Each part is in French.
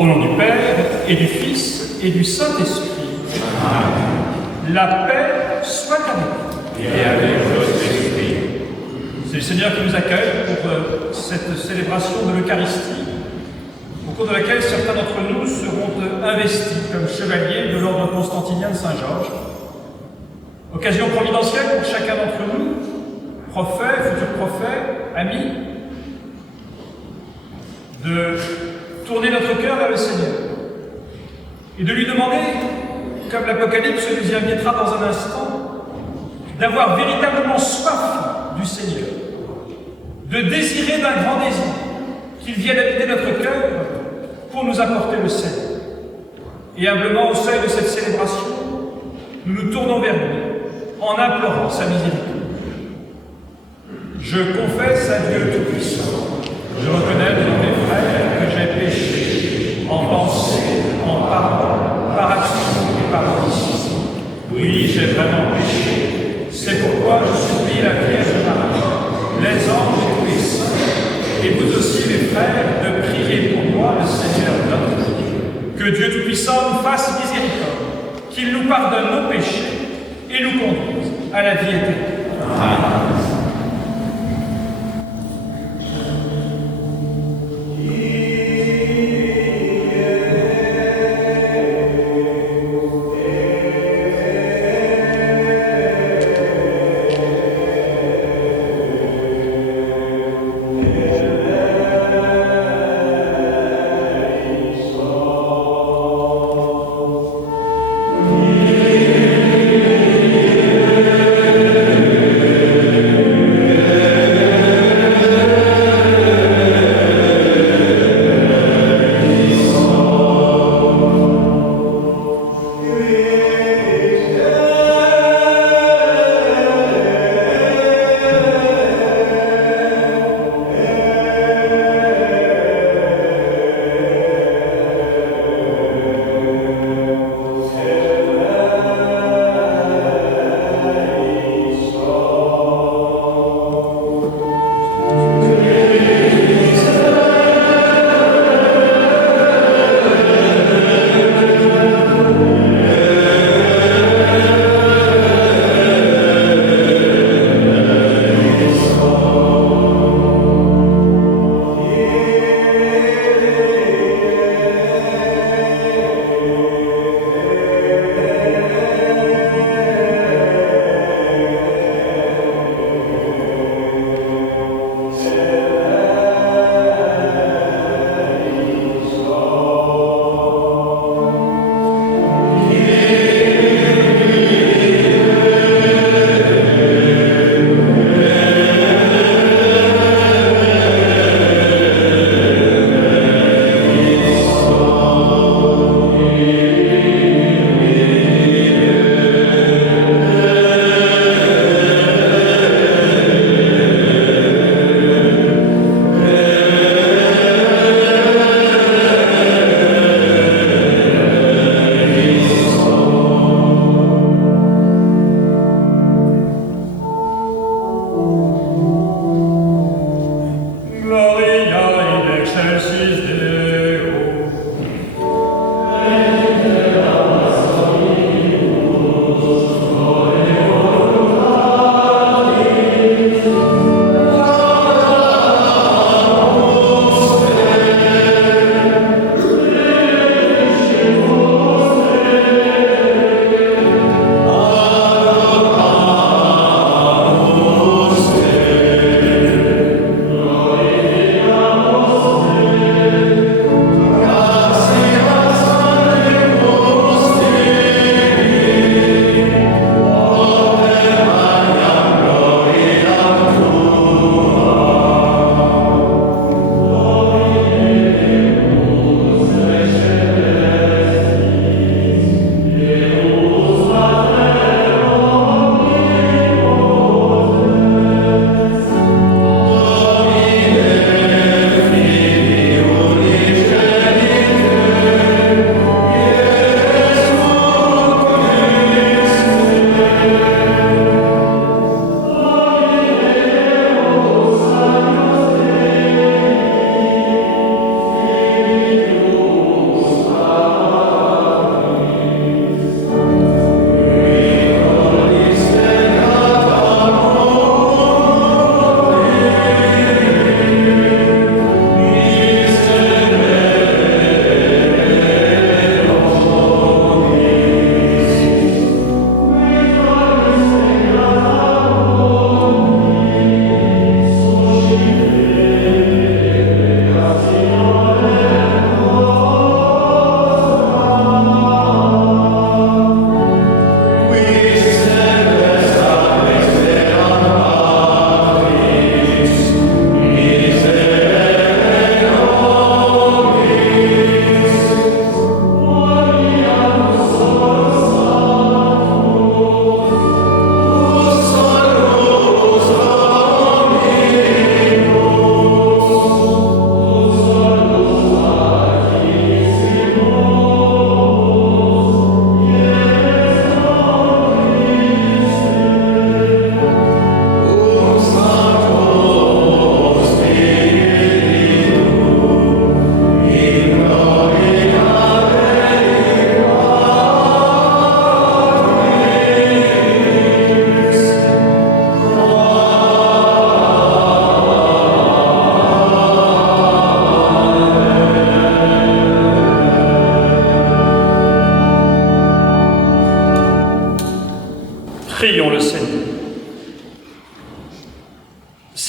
Au nom du Père, et du Fils, et du Saint-Esprit. La paix soit avec vous. Et avec votre esprit. C'est le Seigneur qui nous accueille pour cette célébration de l'Eucharistie, au cours de laquelle certains d'entre nous seront investis comme chevaliers de l'ordre constantinien de Saint-Georges. Occasion providentielle pour chacun d'entre nous, prophète, futur prophète, ami, de tourner notre cœur vers le Seigneur et de lui demander, comme l'Apocalypse nous y invitera dans un instant, d'avoir véritablement soif du Seigneur, de désirer d'un grand désir qu'il vienne habiter notre cœur pour nous apporter le salut. Et humblement, au seuil de cette célébration, nous nous tournons vers lui en implorant sa miséricorde. Je confesse à Dieu Tout-Puissant, je reconnais devant mes frères que j'ai péché en pensée, en parole, par action et par omission. Oui, j'ai vraiment péché. C'est pourquoi je supplie la Vierge Marie, les anges et tous les saints, et vous aussi mes frères, de prier pour moi le Seigneur notre Dieu. Que Dieu Tout-Puissant nous fasse miséricorde, qu'il nous pardonne nos péchés et nous conduise à la vie éternelle. Amen.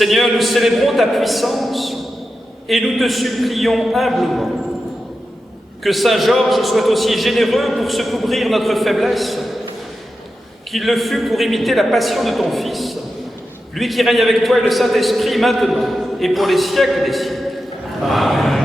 Seigneur, nous célébrons ta puissance et nous te supplions humblement que Saint Georges soit aussi généreux pour se couvrir notre faiblesse qu'il le fut pour imiter la passion de ton Fils, lui qui règne avec toi et le Saint-Esprit maintenant et pour les siècles des siècles. Amen.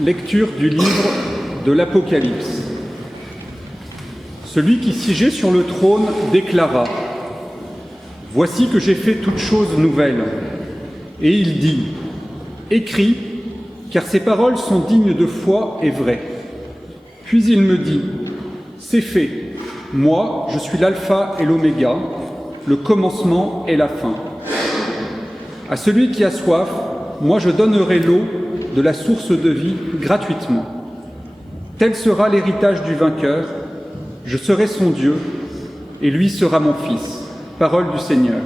Lecture du livre de l'Apocalypse. Celui qui siégeait sur le trône déclara : « Voici que j'ai fait toutes choses nouvelles. » Et il dit : « Écris, car ces paroles sont dignes de foi et vraies. » Puis il me dit : « C'est fait. Moi, je suis l'alpha et l'oméga, le commencement et la fin. À celui qui a soif, moi je donnerai l'eau de la source de vie gratuitement. Tel sera l'héritage du vainqueur. Je serai son Dieu, et lui sera mon fils. » Parole du Seigneur.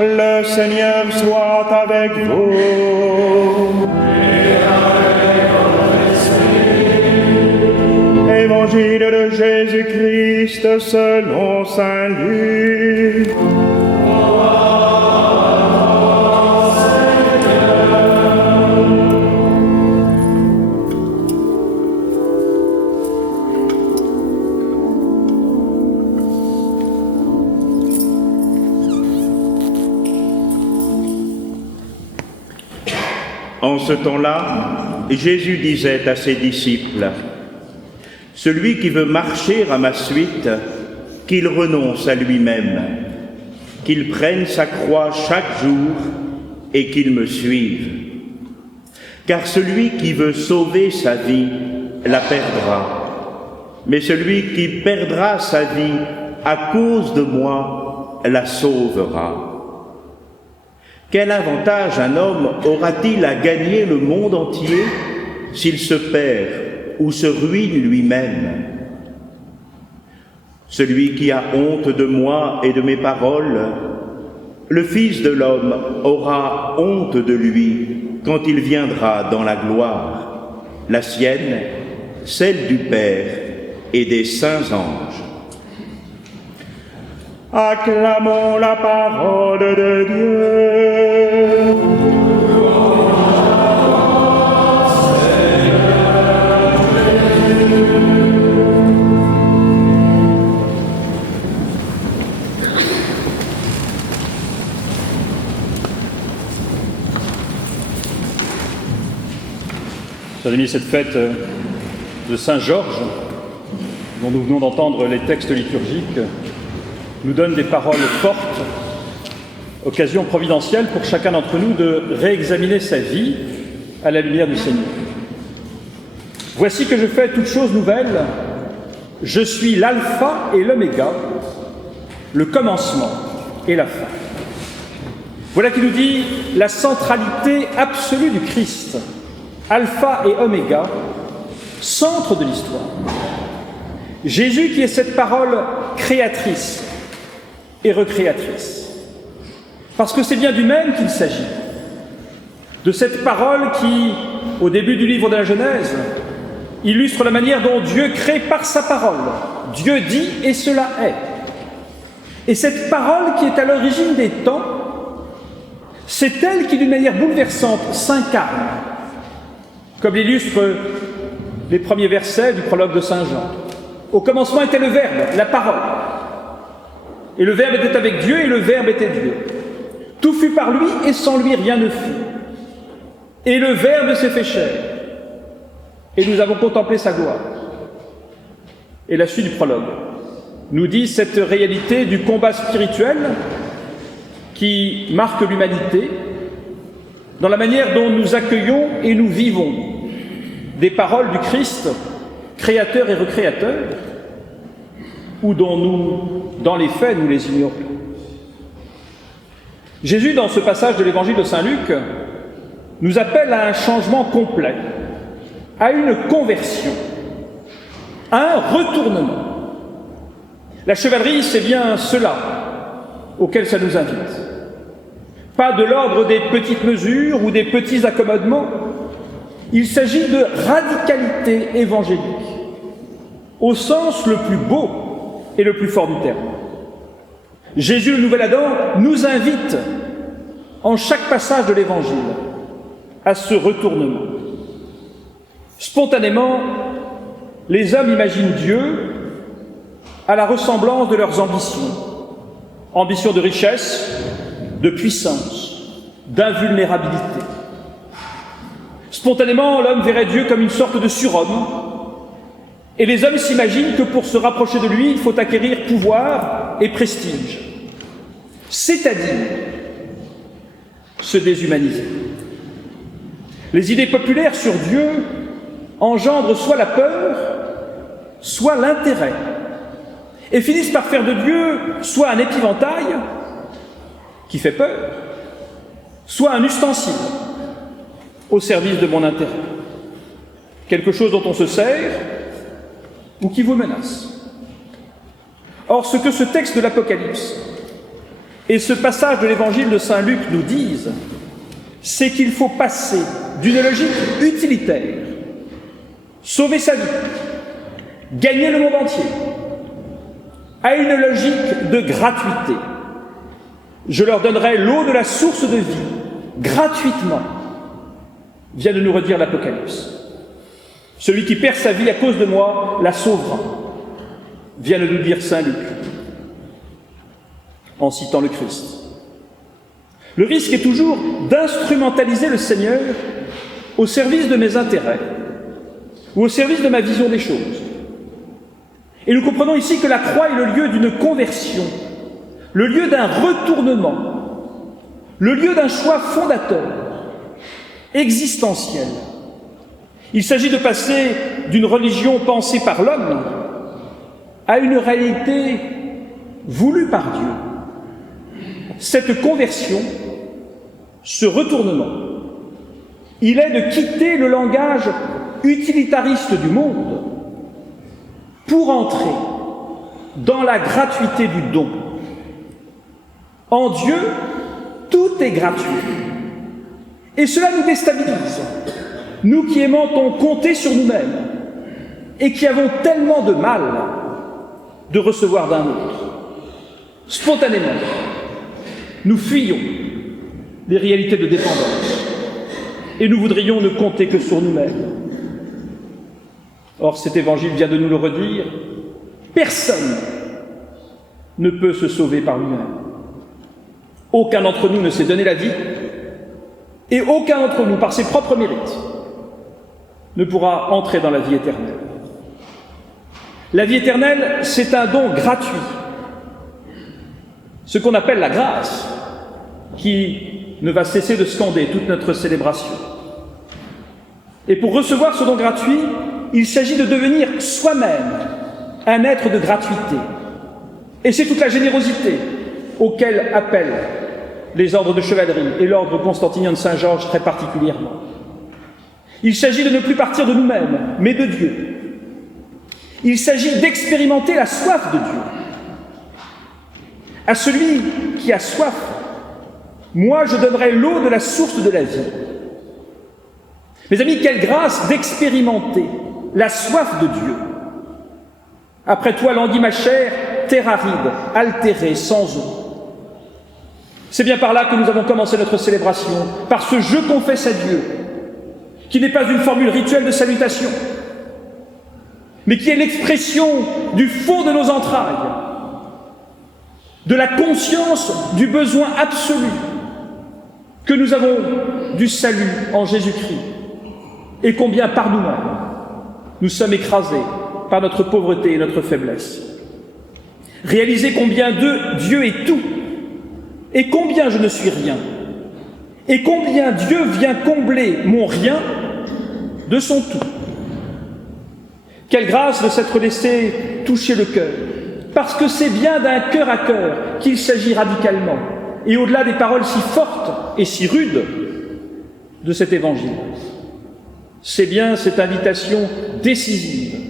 Le Seigneur soit avec vous. Et avec votre esprit. Évangile de Jésus-Christ selon saint Luc. En ce temps-là, Jésus disait à ses disciples : « Celui qui veut marcher à ma suite, qu'il renonce à lui-même, qu'il prenne sa croix chaque jour et qu'il me suive. Car celui qui veut sauver sa vie la perdra, mais celui qui perdra sa vie à cause de moi la sauvera. Quel avantage un homme aura-t-il à gagner le monde entier s'il se perd ou se ruine lui-même? Celui qui a honte de moi et de mes paroles, le Fils de l'homme aura honte de lui quand il viendra dans la gloire, la sienne, celle du Père et des saints anges. Acclamons la parole de Dieu. Chers amis, cette fête de Saint Georges, dont nous venons d'entendre les textes liturgiques, nous donne des paroles fortes, occasion providentielle pour chacun d'entre nous de réexaminer sa vie à la lumière du Seigneur. Voici que je fais toutes choses nouvelles, je suis l'alpha et l'oméga, le commencement et la fin. Voilà qui nous dit la centralité absolue du Christ, alpha et oméga, centre de l'histoire. Jésus qui est cette parole créatrice et recréatrice. Parce que c'est bien du même qu'il s'agit. De cette parole qui, au début du livre de la Genèse, illustre la manière dont Dieu crée par sa parole. Dieu dit et cela est. Et cette parole qui est à l'origine des temps, c'est elle qui, d'une manière bouleversante, s'incarne, comme l'illustrent les premiers versets du prologue de Saint Jean. Au commencement était le Verbe, la parole. Et le Verbe était avec Dieu, et le Verbe était Dieu. Tout fut par lui, et sans lui rien ne fut. Et le Verbe s'est fait chair, et nous avons contemplé sa gloire. Et la suite du prologue nous dit cette réalité du combat spirituel qui marque l'humanité dans la manière dont nous accueillons et nous vivons des paroles du Christ, créateur et recréateur, ou dont nous, dans les faits, nous les ignorons. Jésus, dans ce passage de l'évangile de Saint Luc, nous appelle à un changement complet, à une conversion, à un retournement. La chevalerie, c'est bien cela auquel ça nous invite. Pas de l'ordre des petites mesures ou des petits accommodements. Il s'agit de radicalité évangélique, au sens le plus beau et le plus fort du terme. Jésus, le nouvel Adam, nous invite, en chaque passage de l'Évangile, à ce retournement. Spontanément, les hommes imaginent Dieu à la ressemblance de leurs ambitions. Ambitions de richesse, de puissance, d'invulnérabilité. Spontanément, l'homme verrait Dieu comme une sorte de surhomme, et les hommes s'imaginent que pour se rapprocher de lui, il faut acquérir pouvoir et prestige, c'est-à-dire se déshumaniser. Les idées populaires sur Dieu engendrent soit la peur, soit l'intérêt, et finissent par faire de Dieu soit un épouvantail qui fait peur, soit un ustensile au service de mon intérêt, quelque chose dont on se sert ou qui vous menace. Or, ce que ce texte de l'Apocalypse et ce passage de l'Évangile de Saint Luc nous disent, c'est qu'il faut passer d'une logique utilitaire, sauver sa vie, gagner le monde entier, à une logique de gratuité. Je leur donnerai l'eau de la source de vie, gratuitement, vient de nous redire l'Apocalypse. Celui qui perd sa vie à cause de moi la sauvera, vient de nous dire Saint Luc, en citant le Christ. Le risque est toujours d'instrumentaliser le Seigneur au service de mes intérêts ou au service de ma vision des choses. Et nous comprenons ici que la croix est le lieu d'une conversion le lieu d'un retournement, le lieu d'un choix fondateur, existentiel. Il s'agit de passer d'une religion pensée par l'homme à une réalité voulue par Dieu. Cette conversion, ce retournement, il est de quitter le langage utilitariste du monde pour entrer dans la gratuité du don. En Dieu, tout est gratuit. Et cela nous déstabilise, nous qui aimons compter sur nous-mêmes et qui avons tellement de mal de recevoir d'un autre. Spontanément, nous fuyons les réalités de dépendance et nous voudrions ne compter que sur nous-mêmes. Or, cet évangile vient de nous le redire, personne ne peut se sauver par lui-même. Aucun d'entre nous ne s'est donné la vie et aucun d'entre nous, par ses propres mérites, ne pourra entrer dans la vie éternelle. La vie éternelle, c'est un don gratuit, ce qu'on appelle la grâce, qui ne va cesser de scander toute notre célébration. Et pour recevoir ce don gratuit, il s'agit de devenir soi-même un être de gratuité. Et c'est toute la générosité auquel appellent les ordres de chevalerie et l'ordre constantinien de Saint-Georges très particulièrement. Il s'agit de ne plus partir de nous-mêmes, mais de Dieu. Il s'agit d'expérimenter la soif de Dieu. À celui qui a soif, moi je donnerai l'eau de la source de la vie. Mes amis, quelle grâce d'expérimenter la soif de Dieu. Après toi languit ma chair, terre aride, altérée, sans eau. C'est bien par là que nous avons commencé notre célébration, par ce « je confesse à Dieu », qui n'est pas une formule rituelle de salutation, mais qui est l'expression du fond de nos entrailles, de la conscience du besoin absolu que nous avons du salut en Jésus-Christ, et combien par nous-mêmes nous sommes écrasés par notre pauvreté et notre faiblesse. Réaliser combien Dieu est tout, et combien je ne suis rien, et combien Dieu vient combler mon rien de son tout. Quelle grâce de s'être laissé toucher le cœur, parce que c'est bien d'un cœur à cœur qu'il s'agit radicalement, et au-delà des paroles si fortes et si rudes de cet évangile. C'est bien cette invitation décisive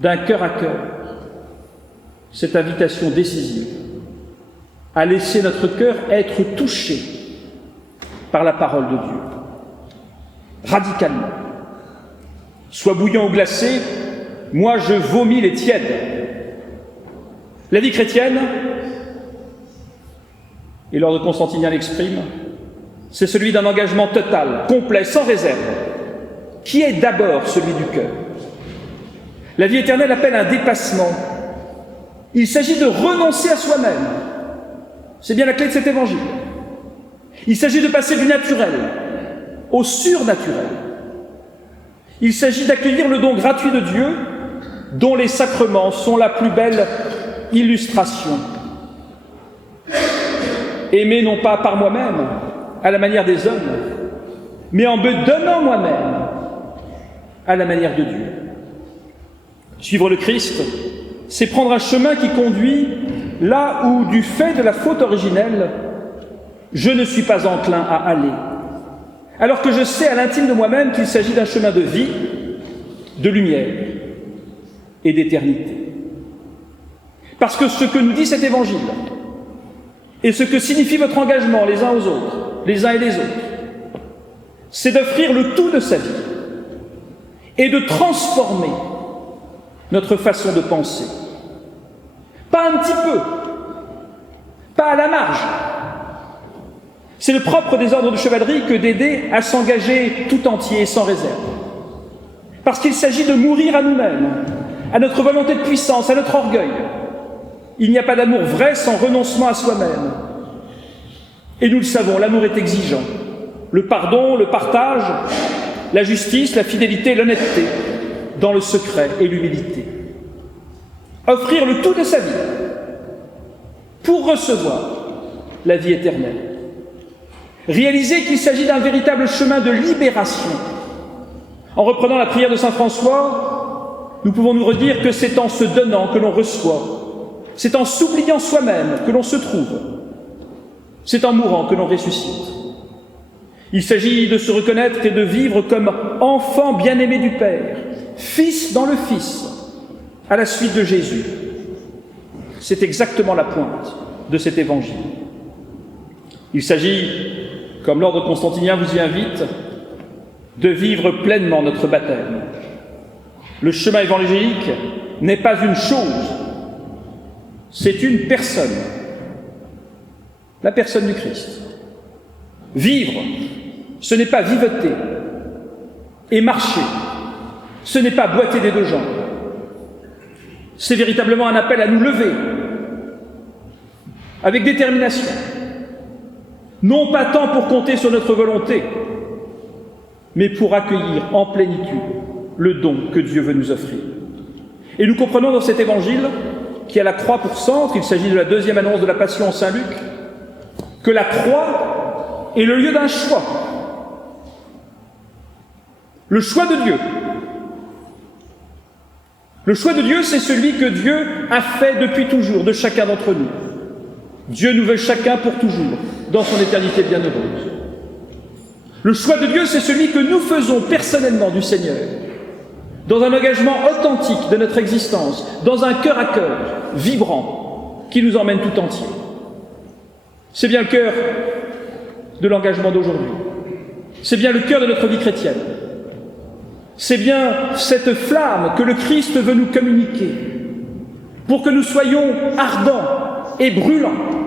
d'un cœur à cœur, cette invitation décisive à laisser notre cœur être touché par la parole de Dieu, radicalement. Soit bouillant ou glacé, moi je vomis les tièdes. La vie chrétienne, et l'ordre constantinien l'exprime, c'est celui d'un engagement total, complet, sans réserve, qui est d'abord celui du cœur. La vie éternelle appelle un dépassement. Il s'agit de renoncer à soi-même. C'est bien la clé de cet évangile. Il s'agit de passer du naturel au surnaturel. Il s'agit d'accueillir le don gratuit de Dieu, dont les sacrements sont la plus belle illustration. Aimer non pas par moi-même, à la manière des hommes, mais en me donnant moi-même, à la manière de Dieu. Suivre le Christ, c'est prendre un chemin qui conduit là où, du fait de la faute originelle, je ne suis pas enclin à aller, alors que je sais à l'intime de moi-même qu'il s'agit d'un chemin de vie, de lumière et d'éternité. Parce que ce que nous dit cet évangile, et ce que signifie votre engagement les uns aux autres, les uns et les autres, c'est d'offrir le tout de sa vie et de transformer notre façon de penser. Pas un petit peu, pas à la marge. C'est le propre des ordres de chevalerie que d'aider à s'engager tout entier et sans réserve. Parce qu'il s'agit de mourir à nous-mêmes, à notre volonté de puissance, à notre orgueil. Il n'y a pas d'amour vrai sans renoncement à soi-même. Et nous le savons, l'amour est exigeant. Le pardon, le partage, la justice, la fidélité, l'honnêteté, dans le secret et l'humilité. Offrir le tout de sa vie pour recevoir la vie éternelle. Réaliser qu'il s'agit d'un véritable chemin de libération. En reprenant la prière de saint François, nous pouvons nous redire que c'est en se donnant que l'on reçoit, c'est en s'oubliant soi-même que l'on se trouve, c'est en mourant que l'on ressuscite. Il s'agit de se reconnaître et de vivre comme enfant bien-aimé du Père, fils dans le Fils, à la suite de Jésus. C'est exactement la pointe de cet évangile. Il s'agit, comme l'ordre constantinien vous y invite, de vivre pleinement notre baptême. Le chemin évangélique n'est pas une chose, c'est une personne, la personne du Christ. Vivre, ce n'est pas vivoter, et marcher, ce n'est pas boiter des deux jambes. C'est véritablement un appel à nous lever, avec détermination, non pas tant pour compter sur notre volonté, mais pour accueillir en plénitude le don que Dieu veut nous offrir. Et nous comprenons dans cet évangile, qui a la croix pour centre, il s'agit de la deuxième annonce de la Passion en Saint Luc, que la croix est le lieu d'un choix. Le choix de Dieu. Le choix de Dieu, c'est celui que Dieu a fait depuis toujours, de chacun d'entre nous. Dieu nous veut chacun pour toujours, dans son éternité bienheureuse. Le choix de Dieu, c'est celui que nous faisons personnellement du Seigneur, dans un engagement authentique de notre existence, dans un cœur à cœur, vibrant, qui nous emmène tout entier. C'est bien le cœur de l'engagement d'aujourd'hui. C'est bien le cœur de notre vie chrétienne. C'est bien cette flamme que le Christ veut nous communiquer, pour que nous soyons ardents et brûlants,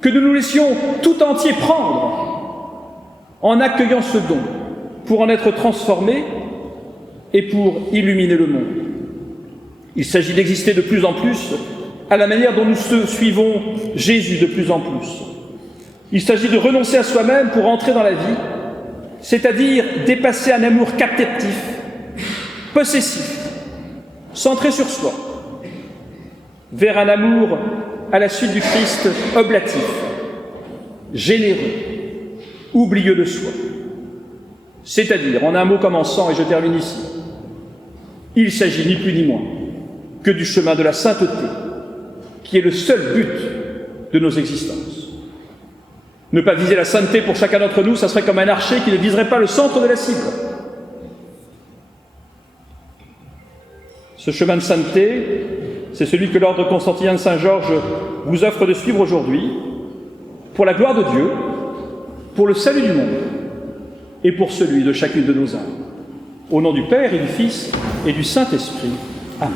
que nous nous laissions tout entier prendre en accueillant ce don, pour en être transformés et pour illuminer le monde. Il s'agit d'exister de plus en plus à la manière dont nous suivons Jésus de plus en plus. Il s'agit de renoncer à soi-même pour entrer dans la vie, c'est-à-dire dépasser un amour captif, possessif, centré sur soi, vers un amour à la suite du Christ oblatif, généreux, oublieux de soi. C'est-à-dire, en un mot commençant, et je termine ici, il s'agit ni plus ni moins que du chemin de la sainteté, qui est le seul but de nos existences. Ne pas viser la sainteté pour chacun d'entre nous, ça serait comme un archer qui ne viserait pas le centre de la cible. Ce chemin de sainteté, c'est celui que l'ordre constantinien de Saint-Georges vous offre de suivre aujourd'hui, pour la gloire de Dieu, pour le salut du monde et pour celui de chacune de nos âmes. Au nom du Père et du Fils et du Saint-Esprit. Amen.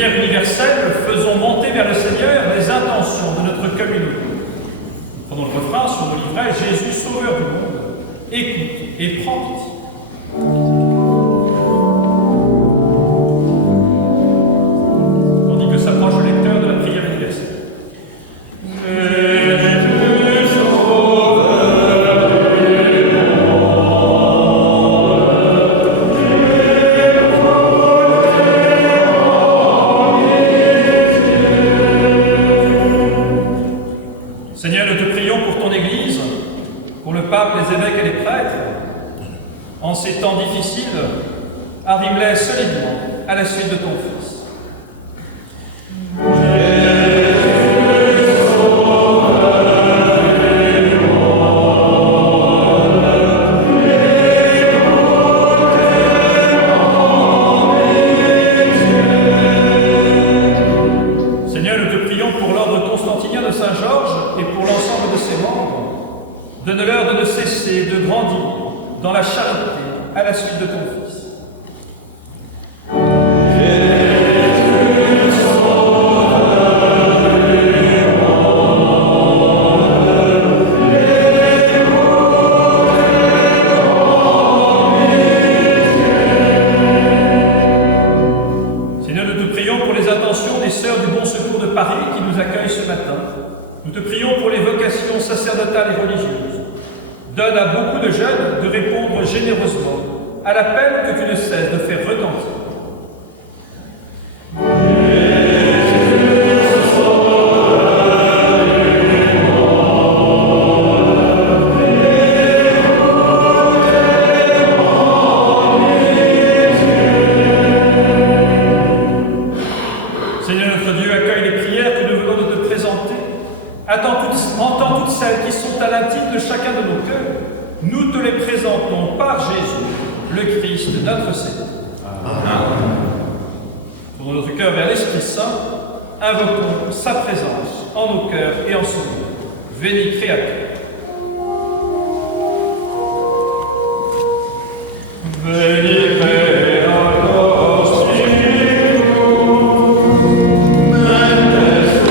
prière universelle, faisons monter vers le Seigneur les intentions de notre communauté. Prenons le refrain sur nos livrets, Jésus, sauveur du monde, écoute et prends pitié. Tandis que s'approche le lecteur de la prière universelle. Seigneur, nous te prions pour ton Église, pour le pape, les évêques et les prêtres. En ces temps difficiles, arrive-les solidement à la suite de ton Fils. Seigneur, nous te prions pour l'ordre constantinien de Saint-Georges et pour l'ensemble de ses membres. Donne-leur de ne cesser de grandir dans la charité à la suite de ton Fils. Seigneur, nous te prions pour les intentions des Sœurs du Bon Secours de Paris qui nous accueillent ce matin. Nous te prions pour les vocations sacerdotales et religieuses. Donne à beaucoup de jeunes de répondre généreusement à l'appel que tu ne cesses de faire retentir. Seigneur notre Dieu, accueille les prières que nous venons de te présenter. Entends toutes celles qui sont à l'intime de chacun de nos cœurs. Nous te les présentons par Jésus, le Christ, notre Seigneur. Amen. Tournons notre cœur vers l'Esprit Saint, invoquons sa présence en nos cœurs et en ce monde. Véni Créateur. Véni Créateur Spiritus, mentes suo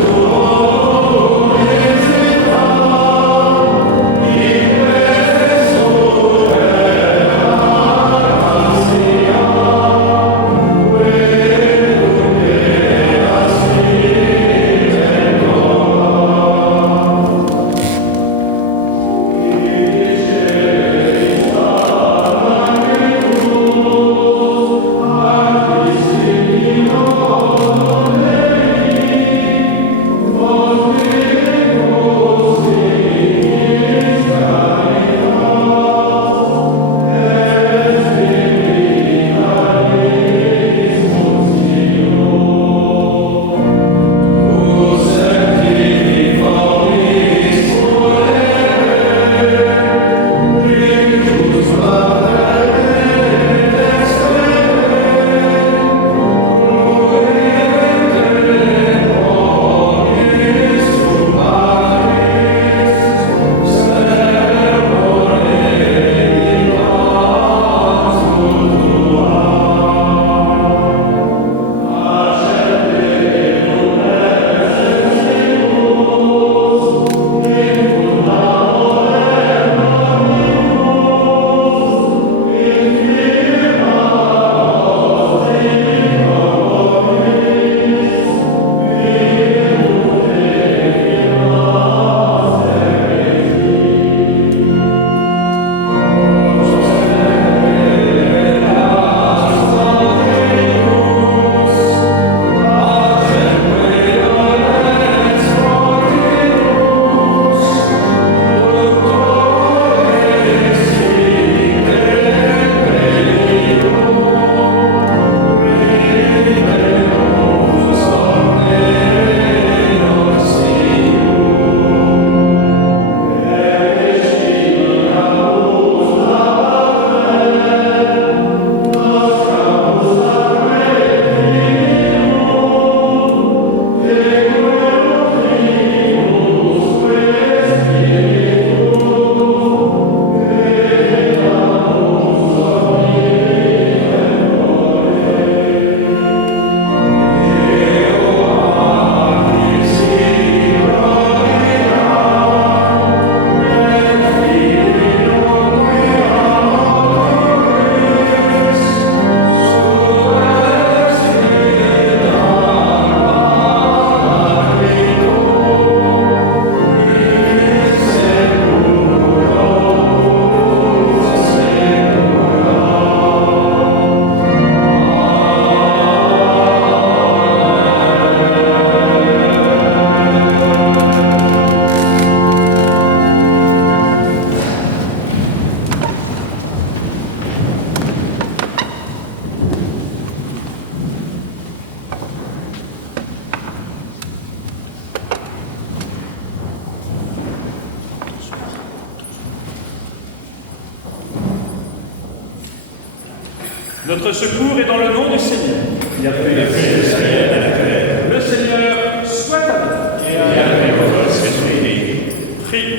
Notre secours est dans le nom du Seigneur. Il a fait le ciel et la terre. Le Seigneur soit avec Et avec votre esprit. vous. Prions.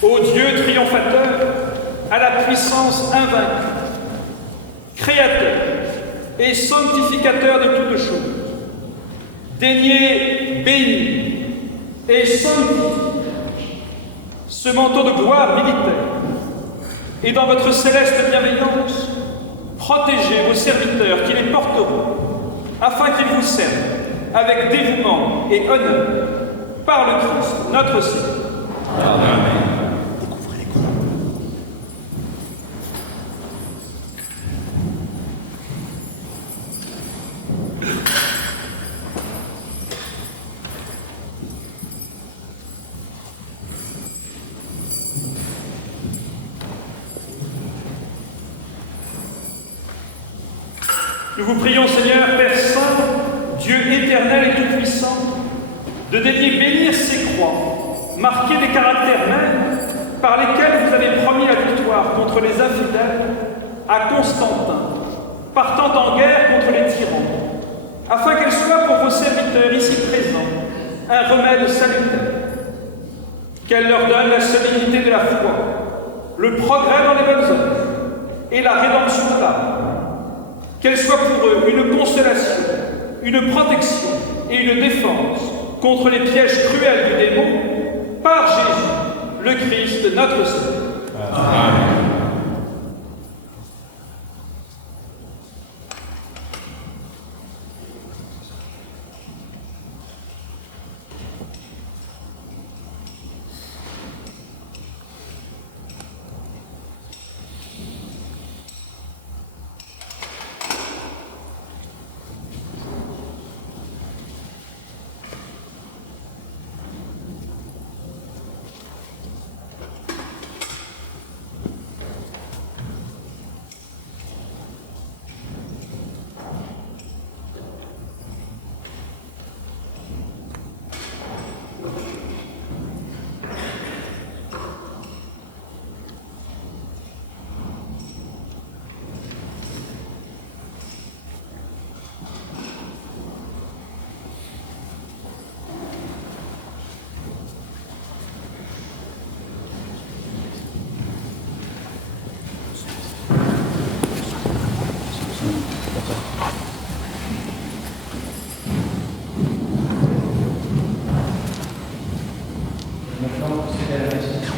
Ô Dieu triomphateur, à la puissance invaincue, Créateur et sanctificateur de toutes choses, daignez bénir et sanctifier ce manteau de gloire militaire, et dans votre céleste bienveillance, protégez vos serviteurs qui les porteront, afin qu'ils vous servent avec dévouement et honneur, par le Christ, notre Seigneur. Amen. Nous vous prions, Seigneur, Père Saint, Dieu éternel et tout-puissant, de daigner bénir ces croix, marquées des caractères mêmes par lesquels vous avez promis la victoire contre les infidèles à Constantin, partant en guerre contre les tyrans, afin qu'elles soient pour vos serviteurs ici présents un remède salutaire. Qu'elle leur donne la solidité de la foi, le progrès dans les bonnes œuvres et la rédemption de l'âme. Qu'elle soit pour eux une consolation, une protection et une défense contre les pièges cruels du démon, par Jésus, le Christ, notre Seigneur. Amen. Maintenant, procéder à la restitution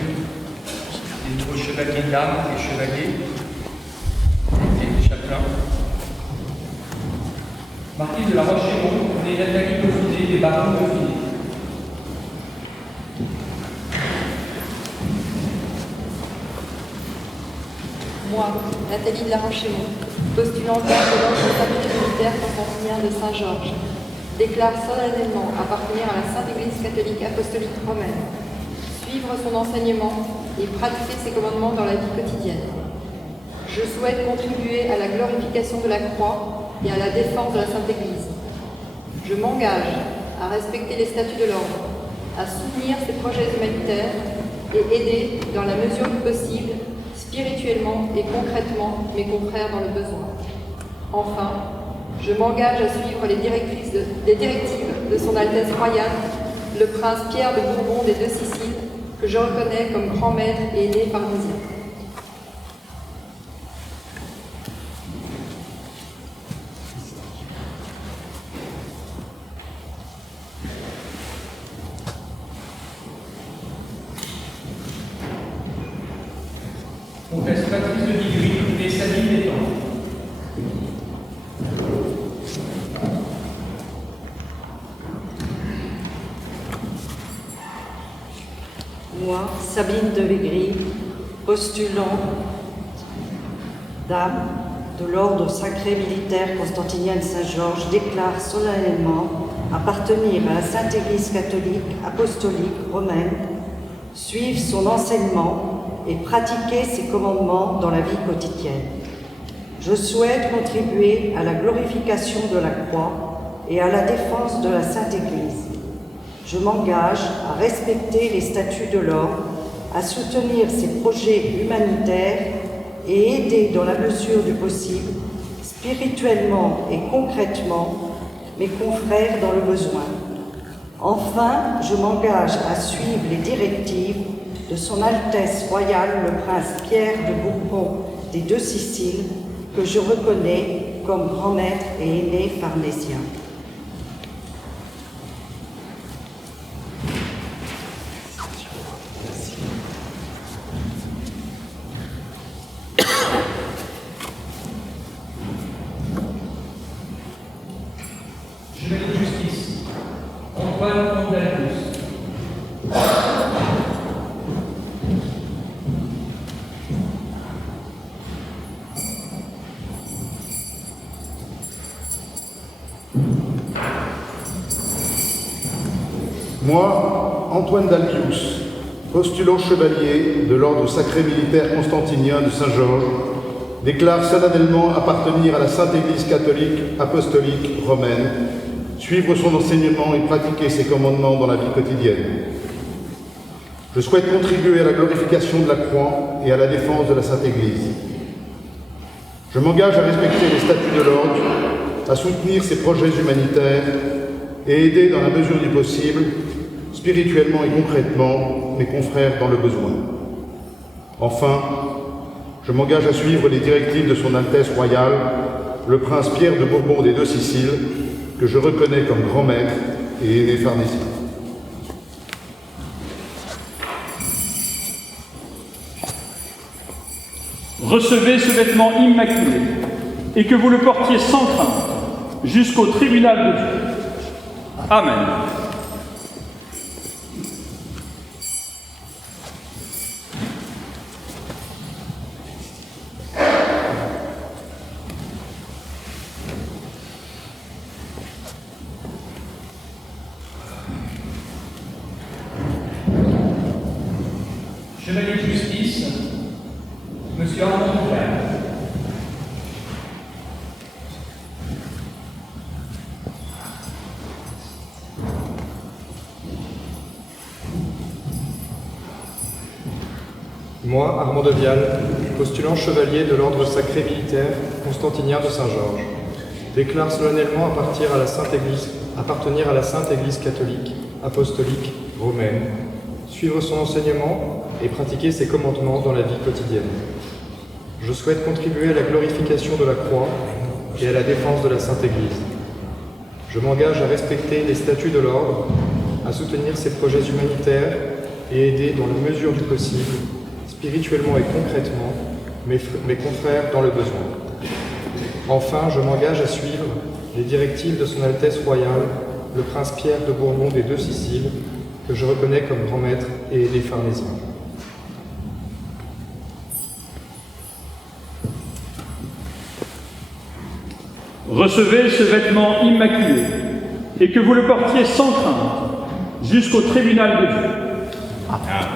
des nouveaux chevaliers dames et chevaliers et des chapelains. Marquis de la Roche-Chéron, née Nathalie Dauphiné des barons Dauphiné. Moi, Nathalie de la Roche-Chéron, postulante de l'ordre de faculté militaire constantinien de Saint-Georges, déclare solennellement appartenir à la Sainte Église catholique apostolique romaine, suivre son enseignement et pratiquer ses commandements dans la vie quotidienne. Je souhaite contribuer à la glorification de la croix et à la défense de la Sainte Église. Je m'engage à respecter les statuts de l'ordre, à soutenir ses projets humanitaires et aider, dans la mesure du possible, spirituellement et concrètement mes confrères dans le besoin. Enfin, je m'engage à suivre les directives de Son Altesse Royale, le prince Pierre de Bourbon des Deux Siciles, que je reconnais comme grand maître et aîné parisien. Comtesse Patrice de Vigry, née Sabine d'Étang. Moi, Sabine de Vigry, postulant dame de l'ordre sacré militaire constantinien de Saint-Georges, déclare solennellement appartenir à la Sainte Église catholique apostolique romaine, suivre son enseignement et pratiquer ses commandements dans la vie quotidienne. Je souhaite contribuer à la glorification de la croix et à la défense de la Sainte Église. Je m'engage à respecter les statuts de l'ordre, à soutenir ses projets humanitaires et aider dans la mesure du possible, spirituellement et concrètement, mes confrères dans le besoin. Enfin, je m'engage à suivre les directives de Son Altesse Royale le Prince Pierre de Bourbon des Deux Siciles, que je reconnais comme grand maître et aîné pharnésien. Chevalier de justice, Antoine Andalus. Moi, Antoine Dalbius, postulant chevalier de l'ordre sacré militaire constantinien de Saint-Georges, déclare solennellement appartenir à la Sainte Église catholique apostolique romaine, suivre son enseignement et pratiquer ses commandements dans la vie quotidienne. Je souhaite contribuer à la glorification de la croix et à la défense de la Sainte Église. Je m'engage à respecter les statuts de l'ordre, à soutenir ses projets humanitaires et aider dans la mesure du possible, spirituellement et concrètement, mes confrères dans le besoin. Enfin, je m'engage à suivre les directives de Son Altesse Royale, le Prince Pierre de Bourbon des Deux Siciles, que je reconnais comme grand maître et aîné pharnésien. Recevez ce vêtement immaculé et que vous le portiez sans crainte jusqu'au tribunal de Dieu. Amen. Chevalier de justice, Monsieur Armand Duval. Moi, Armand de Vial, postulant chevalier de l'ordre sacré militaire constantinien de Saint-Georges, déclare solennellement appartenir à la Sainte Église catholique, apostolique, romaine, suivre son enseignement et pratiquer ses commandements dans la vie quotidienne. Je souhaite contribuer à la glorification de la croix et à la défense de la Sainte Église. Je m'engage à respecter les statuts de l'ordre, à soutenir ses projets humanitaires et aider dans la mesure du possible, spirituellement et concrètement, mes confrères dans le besoin. Enfin, je m'engage à suivre les directives de Son Altesse Royale, le Prince Pierre de Bourbon des Deux Siciles, que je reconnais comme grand maître et aîné pharnésien. Recevez ce vêtement immaculé et que vous le portiez sans crainte jusqu'au tribunal de Dieu. Amen.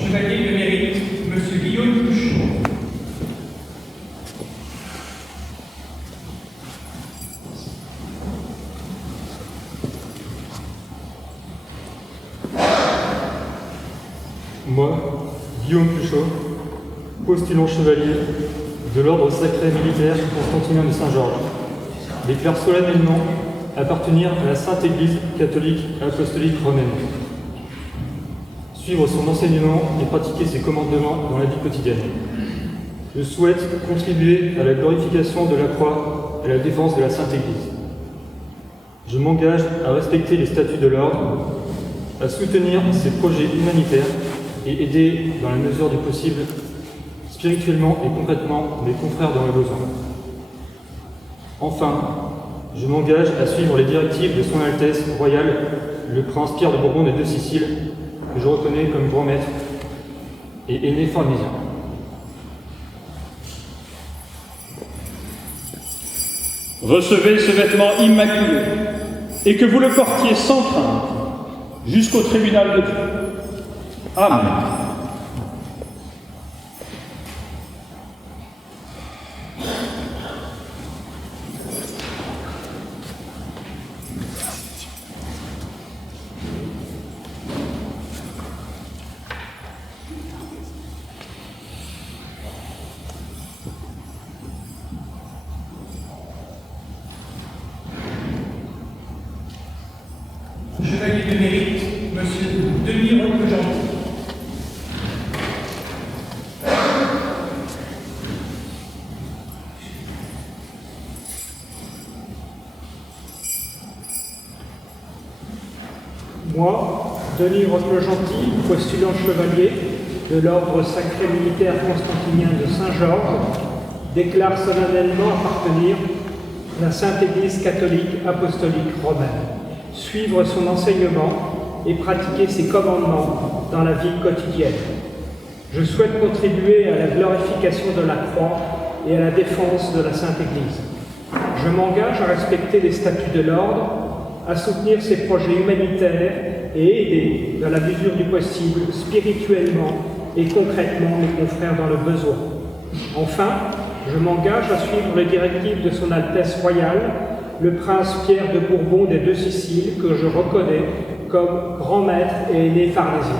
Chevalier de mérite, Monsieur Guillaume Touchon. Moi, Guillaume Pluchot, postulant chevalier de l'ordre sacré militaire constantinien de Saint-Georges, déclare solennellement appartenir à la Sainte Église catholique apostolique romaine, suivre son enseignement et pratiquer ses commandements dans la vie quotidienne. Je souhaite contribuer à la glorification de la croix et à la défense de la Sainte Église. Je m'engage à respecter les statuts de l'ordre, à soutenir ses projets humanitaires et aider, dans la mesure du possible, spirituellement et concrètement, mes confrères dans le besoin. Enfin, je m'engage à suivre les directives de Son Altesse Royale, le Prince Pierre de Bourbon des Deux Siciles, que je reconnais comme grand maître et aîné Recevez ce vêtement immaculé et que vous le portiez sans crainte jusqu'au tribunal de Dieu. Amen. Chevalier de mérite, Monsieur Denis Roquegentil. Moi, Denis Roquegentil, postulant chevalier de l'ordre sacré militaire constantinien de Saint-Georges, déclare solennellement appartenir à la Sainte Église catholique apostolique romaine, suivre son enseignement et pratiquer ses commandements dans la vie quotidienne. Je souhaite contribuer à la glorification de la croix et à la défense de la Sainte Église. Je m'engage à respecter les statuts de l'ordre, à soutenir ses projets humanitaires et aider, dans la mesure du possible, spirituellement et concrètement mes confrères dans le besoin. Enfin, je m'engage à suivre les directives de Son Altesse Royale, le prince Pierre de Bourbon des Deux Siciles, que je reconnais comme grand maître et aîné pharnésien.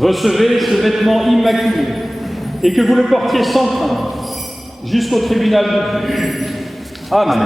Recevez ce vêtement immaculé et que vous le portiez sans crainte jusqu'au tribunal de Dieu. Amen.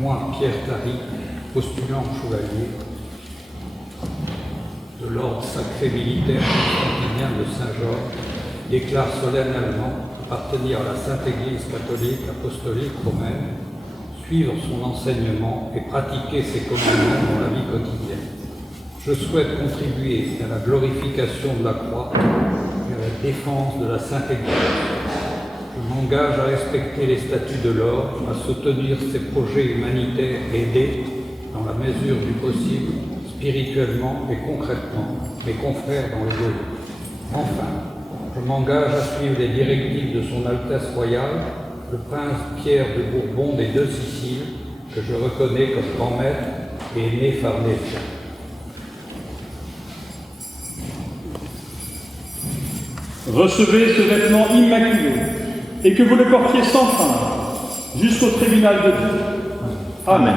Moi, Pierre Tary, postulant chevalier de l'ordre sacré militaire constantinien de Saint-Georges, déclare solennellement appartenir à la Sainte Église catholique apostolique romaine, suivre son enseignement et pratiquer ses commandements dans la vie quotidienne. Je souhaite contribuer à la glorification de la croix et à la défense de la Sainte Église. Je m'engage à respecter les statuts de l'ordre, à soutenir ses projets humanitaires et aider, dans la mesure du possible, spirituellement et concrètement, mes confrères dans le besoin. Enfin, je m'engage à suivre les directives de Son Altesse Royale, le prince Pierre de Bourbon des Deux Siciles, que je reconnais comme grand maître et aîné pharnésien. Recevez ce vêtement immaculé et que vous le portiez sans crainte jusqu'au tribunal de Dieu. Amen.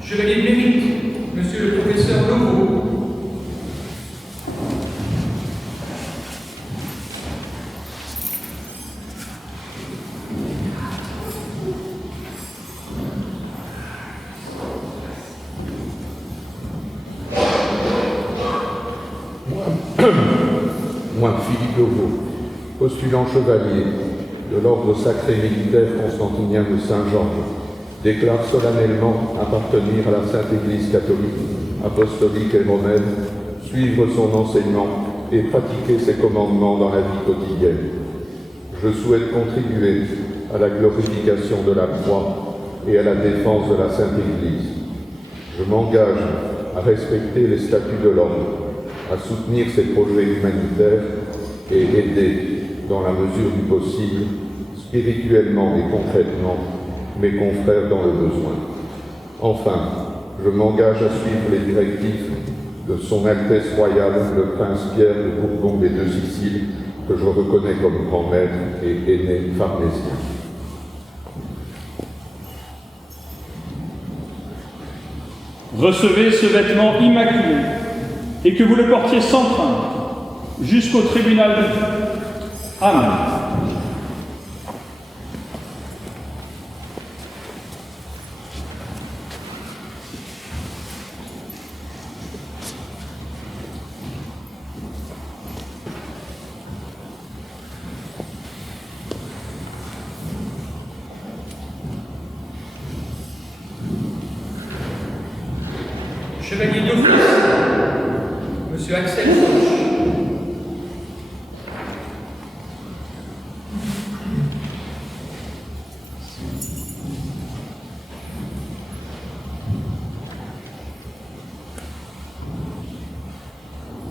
Chevalier de mérite, Monsieur le professeur Lobo. Moi, Philippe Lobo, postulant chevalier de l'ordre sacré militaire constantinien de Saint-Georges, déclare solennellement appartenir à la Sainte Église catholique, apostolique et romaine, suivre son enseignement et pratiquer ses commandements dans la vie quotidienne. Je souhaite contribuer à la glorification de la croix et à la défense de la Sainte Église. Je m'engage à respecter les statuts de l'ordre, à soutenir ses projets humanitaires et aider, dans la mesure du possible, spirituellement et concrètement, mes confrères dans le besoin. Enfin, je m'engage à suivre les directives de Son Altesse Royale, le Prince Pierre de Bourbon des Deux Siciles, que je reconnais comme grand maître et aîné pharmacien. Recevez ce vêtement immaculé et que vous le portiez sans crainte jusqu'au tribunal de Dieu. Amen. Chevalier d'office, Monsieur Axel Foch.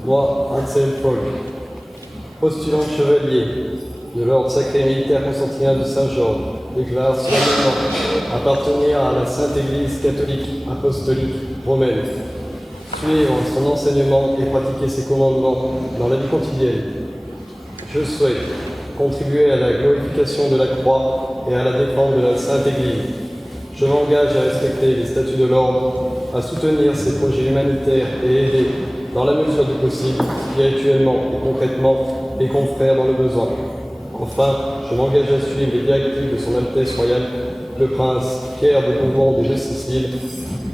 Moi, Axel Foch, postulant chevalier de l'ordre sacré militaire constantinien de Saint-Georges, déclare solennellement appartenir à la Sainte Église catholique apostolique romaine, suivre son enseignement et pratiquer ses commandements dans la vie quotidienne. Je souhaite contribuer à la glorification de la croix et à la défense de la Sainte Église. Je m'engage à respecter les statuts de l'ordre, à soutenir ses projets humanitaires et aider, dans la mesure du possible, spirituellement et concrètement, les confrères dans le besoin. Enfin, je m'engage à suivre les directives de Son Altesse Royale, le Prince Pierre de Bourbon des Deux Siciles,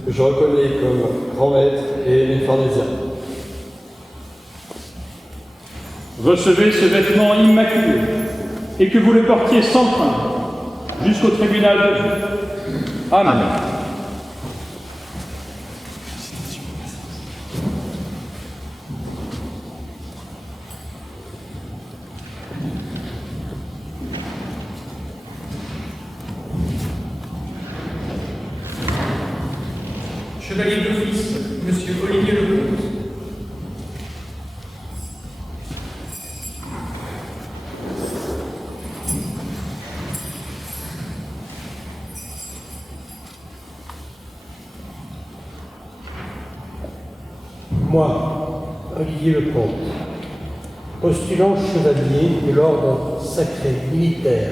que je reconnais comme grand maître et aîné pharmacien. Recevez ce vêtement immaculé et que vous le portiez sans crainte jusqu'au tribunal de Dieu. Amen. Chevalier d'office, Monsieur Olivier Lecomte. Moi, Olivier Lecomte, postulant chevalier de l'ordre sacré militaire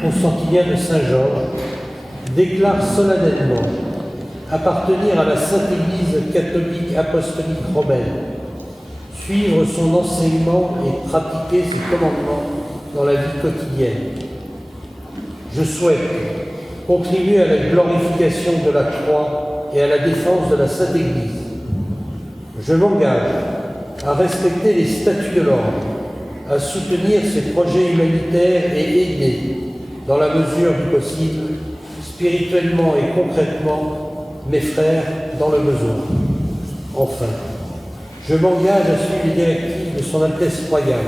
constantinien de Saint-Georges, déclare solennellement appartenir à la Sainte Église catholique apostolique romaine, suivre son enseignement et pratiquer ses commandements dans la vie quotidienne. Je souhaite contribuer à la glorification de la croix et à la défense de la Sainte Église. Je m'engage à respecter les statuts de l'ordre, à soutenir ses projets humanitaires et aider, dans la mesure du possible, spirituellement et concrètement, mes frères dans le besoin. Enfin, je m'engage à suivre les directives de Son Altesse Royale,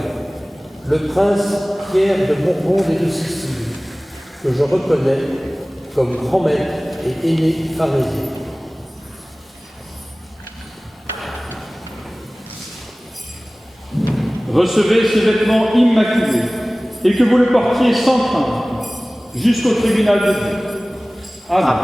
le Prince Pierre de Bourbon des Deux Siciles, que je reconnais comme grand maître et aîné pharmacien. Recevez ce vêtement immaculé et que vous le portiez sans crainte jusqu'au tribunal de Dieu. Amen.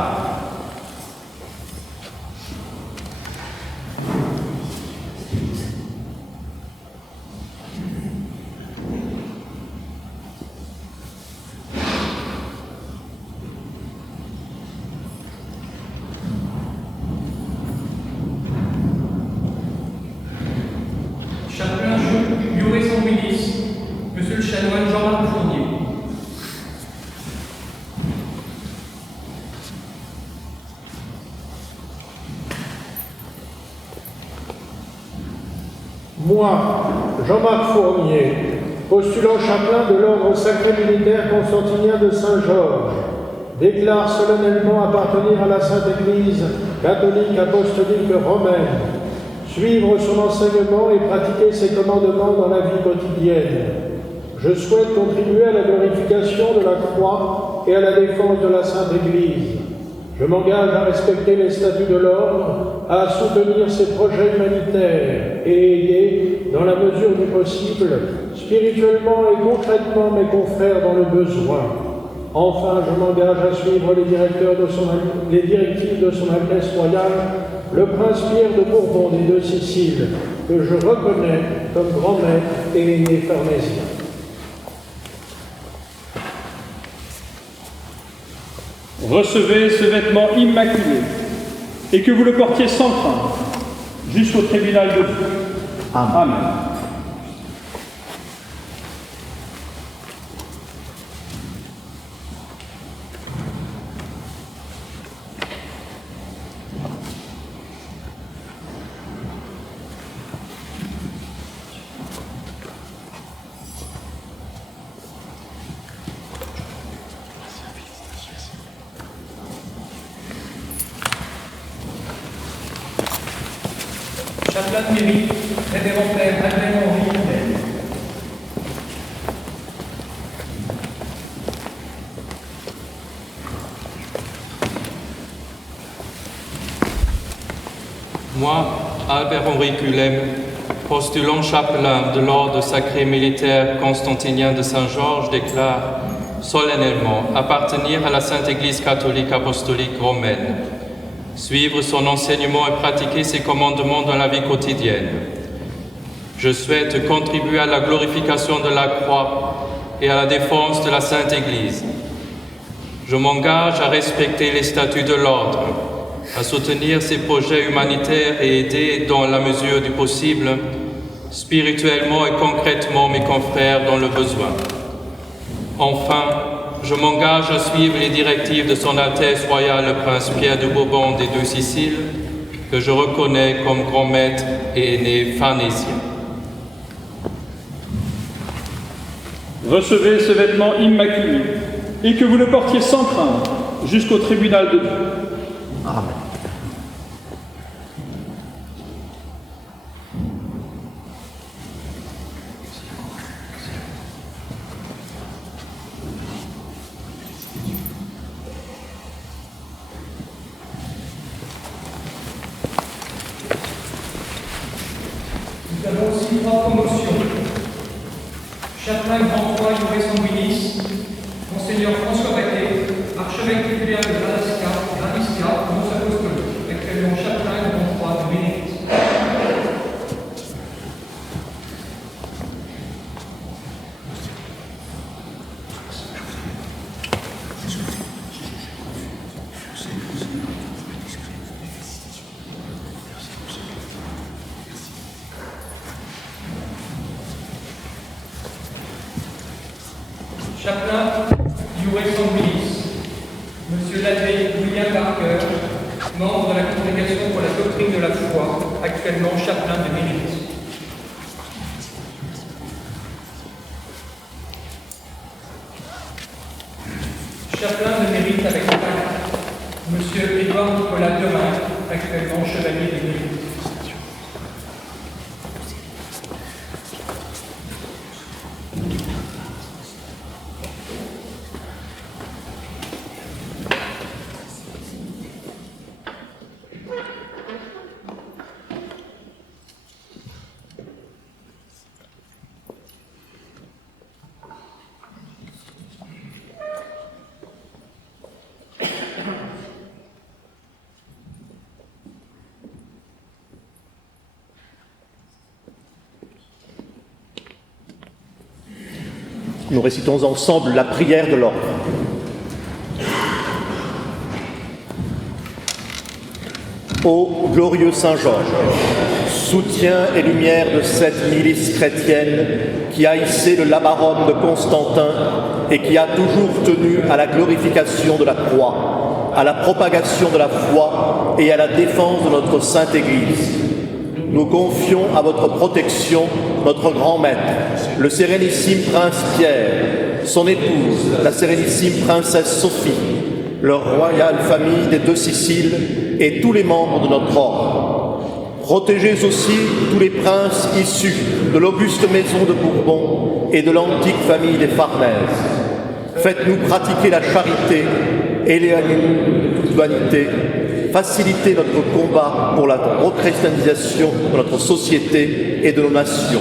Chapelain Juré Sanguinis, Monsieur le chanoine Jean-Marc Fournier. Moi, Jean-Marc Fournier, postulant chapelain de l'ordre sacré militaire constantinien de Saint-Georges, déclare solennellement appartenir à la Sainte Église catholique apostolique romaine, suivre son enseignement et pratiquer ses commandements dans la vie quotidienne. Je souhaite contribuer à la glorification de la croix et à la défense de la Sainte Église. Je m'engage à respecter les statuts de l'ordre, à soutenir ses projets humanitaires et aider, dans la mesure du possible, spirituellement et concrètement mes confrères dans le besoin. Enfin, je m'engage à suivre les directives de Son Altesse Royale, le prince Pierre de Bourbon des Deux Siciles, que je reconnais comme grand maître et aîné pharnésien. Recevez ce vêtement immaculé et que vous le portiez sans crainte jusqu'au tribunal de Dieu. Amen. Chapelain de mairie, révérend père Albert Henri Coulem. Moi, Albert Henri Coulem, postulant chapelain de l'ordre sacré militaire constantinien de Saint-Georges, déclare solennellement appartenir à la Sainte Église catholique apostolique romaine, suivre son enseignement et pratiquer ses commandements dans la vie quotidienne. Je souhaite contribuer à la glorification de la croix et à la défense de la Sainte Église. Je m'engage à respecter les statuts de l'ordre, à soutenir ses projets humanitaires et aider, dans la mesure du possible, spirituellement et concrètement mes confrères dans le besoin. Enfin, je m'engage à suivre les directives de Son Altesse Royale le Prince Pierre de Bourbon des Deux Siciles, que je reconnais comme grand maître et aîné pharnésien. Recevez ce vêtement immaculé et que vous le portiez sans crainte jusqu'au tribunal de Dieu. Amen. Nous avons aussi 3 promotions. Chapelain Grand Croix Iuré Sanguinis, Monseigneur François Baquet, archevêque titulaire de Gradisca, Mons Apostolique, actuellement chapelain Grand Croix de Bénédicte. Chapelain Iuré Sanguinis, Monsieur l'abbé William Barker, membre de la Congrégation pour la doctrine de la foi, actuellement chapelain de Bénédicte. Chapelain de mérite avec Pâques, Monsieur Édouard Nicolas Demain, actuellement chevalier de Bénédicte. Nous récitons ensemble la prière de l'ordre. Ô glorieux Saint-Georges, soutien et lumière de cette milice chrétienne qui a hissé le labarum de Constantin et qui a toujours tenu à la glorification de la croix, à la propagation de la foi et à la défense de notre Sainte Église. Nous confions à votre protection notre grand maître, le sérénissime prince Pierre, son épouse, la sérénissime princesse Sophie, leur royale famille des Deux Siciles et tous les membres de notre ordre. Protégez aussi tous les princes issus de l'auguste maison de Bourbon et de l'antique famille des Farnèse. Faites-nous pratiquer la charité et l'éloigner de toute vanité. Facilitez notre combat pour la rechristianisation de notre société et de nos nations.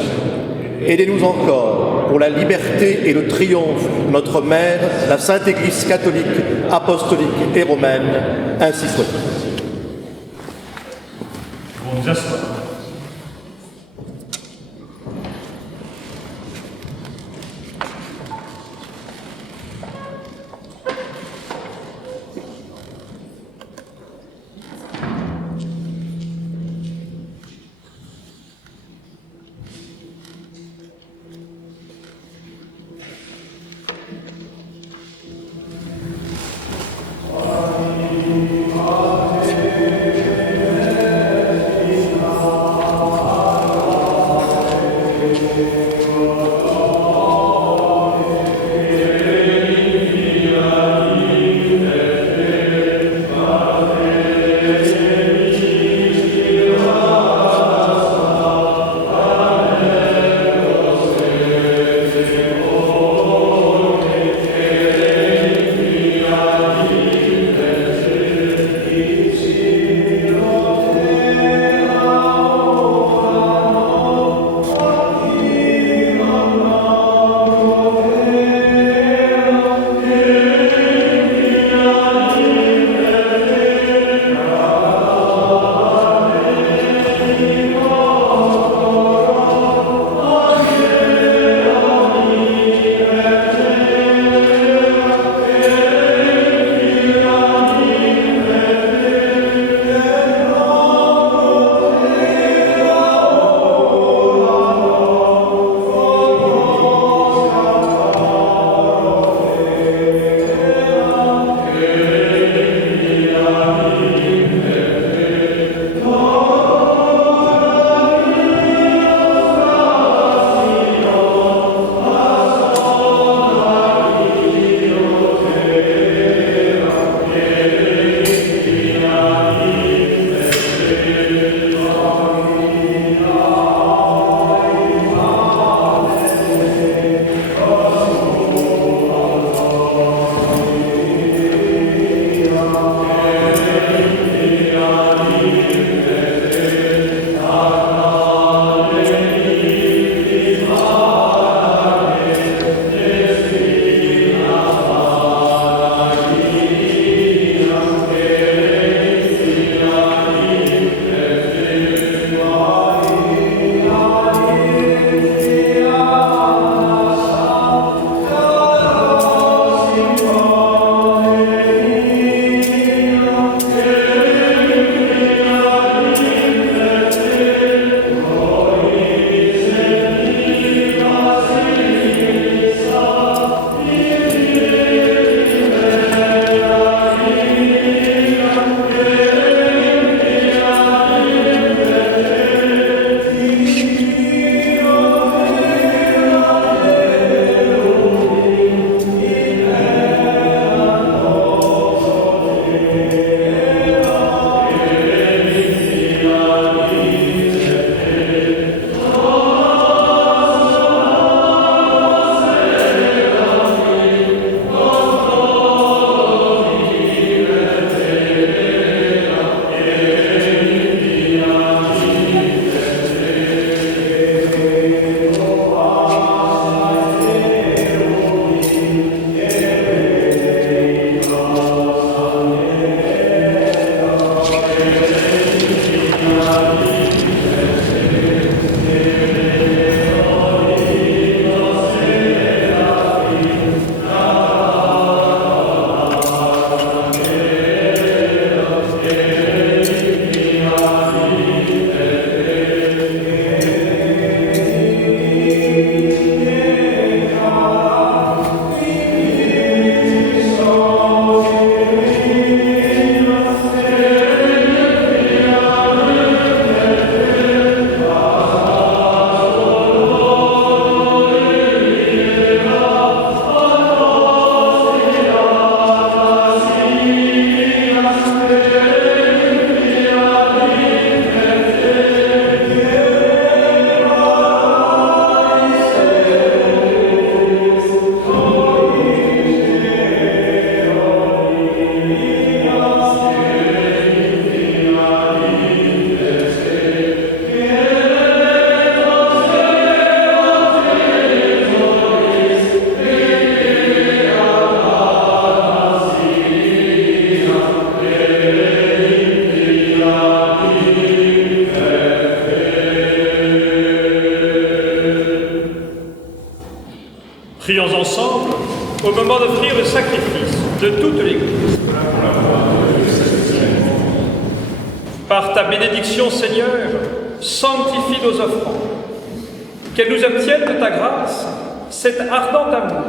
Aidez-nous encore pour la liberté et le triomphe de notre mère, la Sainte Église catholique, apostolique et romaine, ainsi soit-il. Prions ensemble au moment d'offrir le sacrifice de toute l'Église. Par ta bénédiction, Seigneur, sanctifie nos offrandes. Qu'elles nous obtiennent de ta grâce cet ardent amour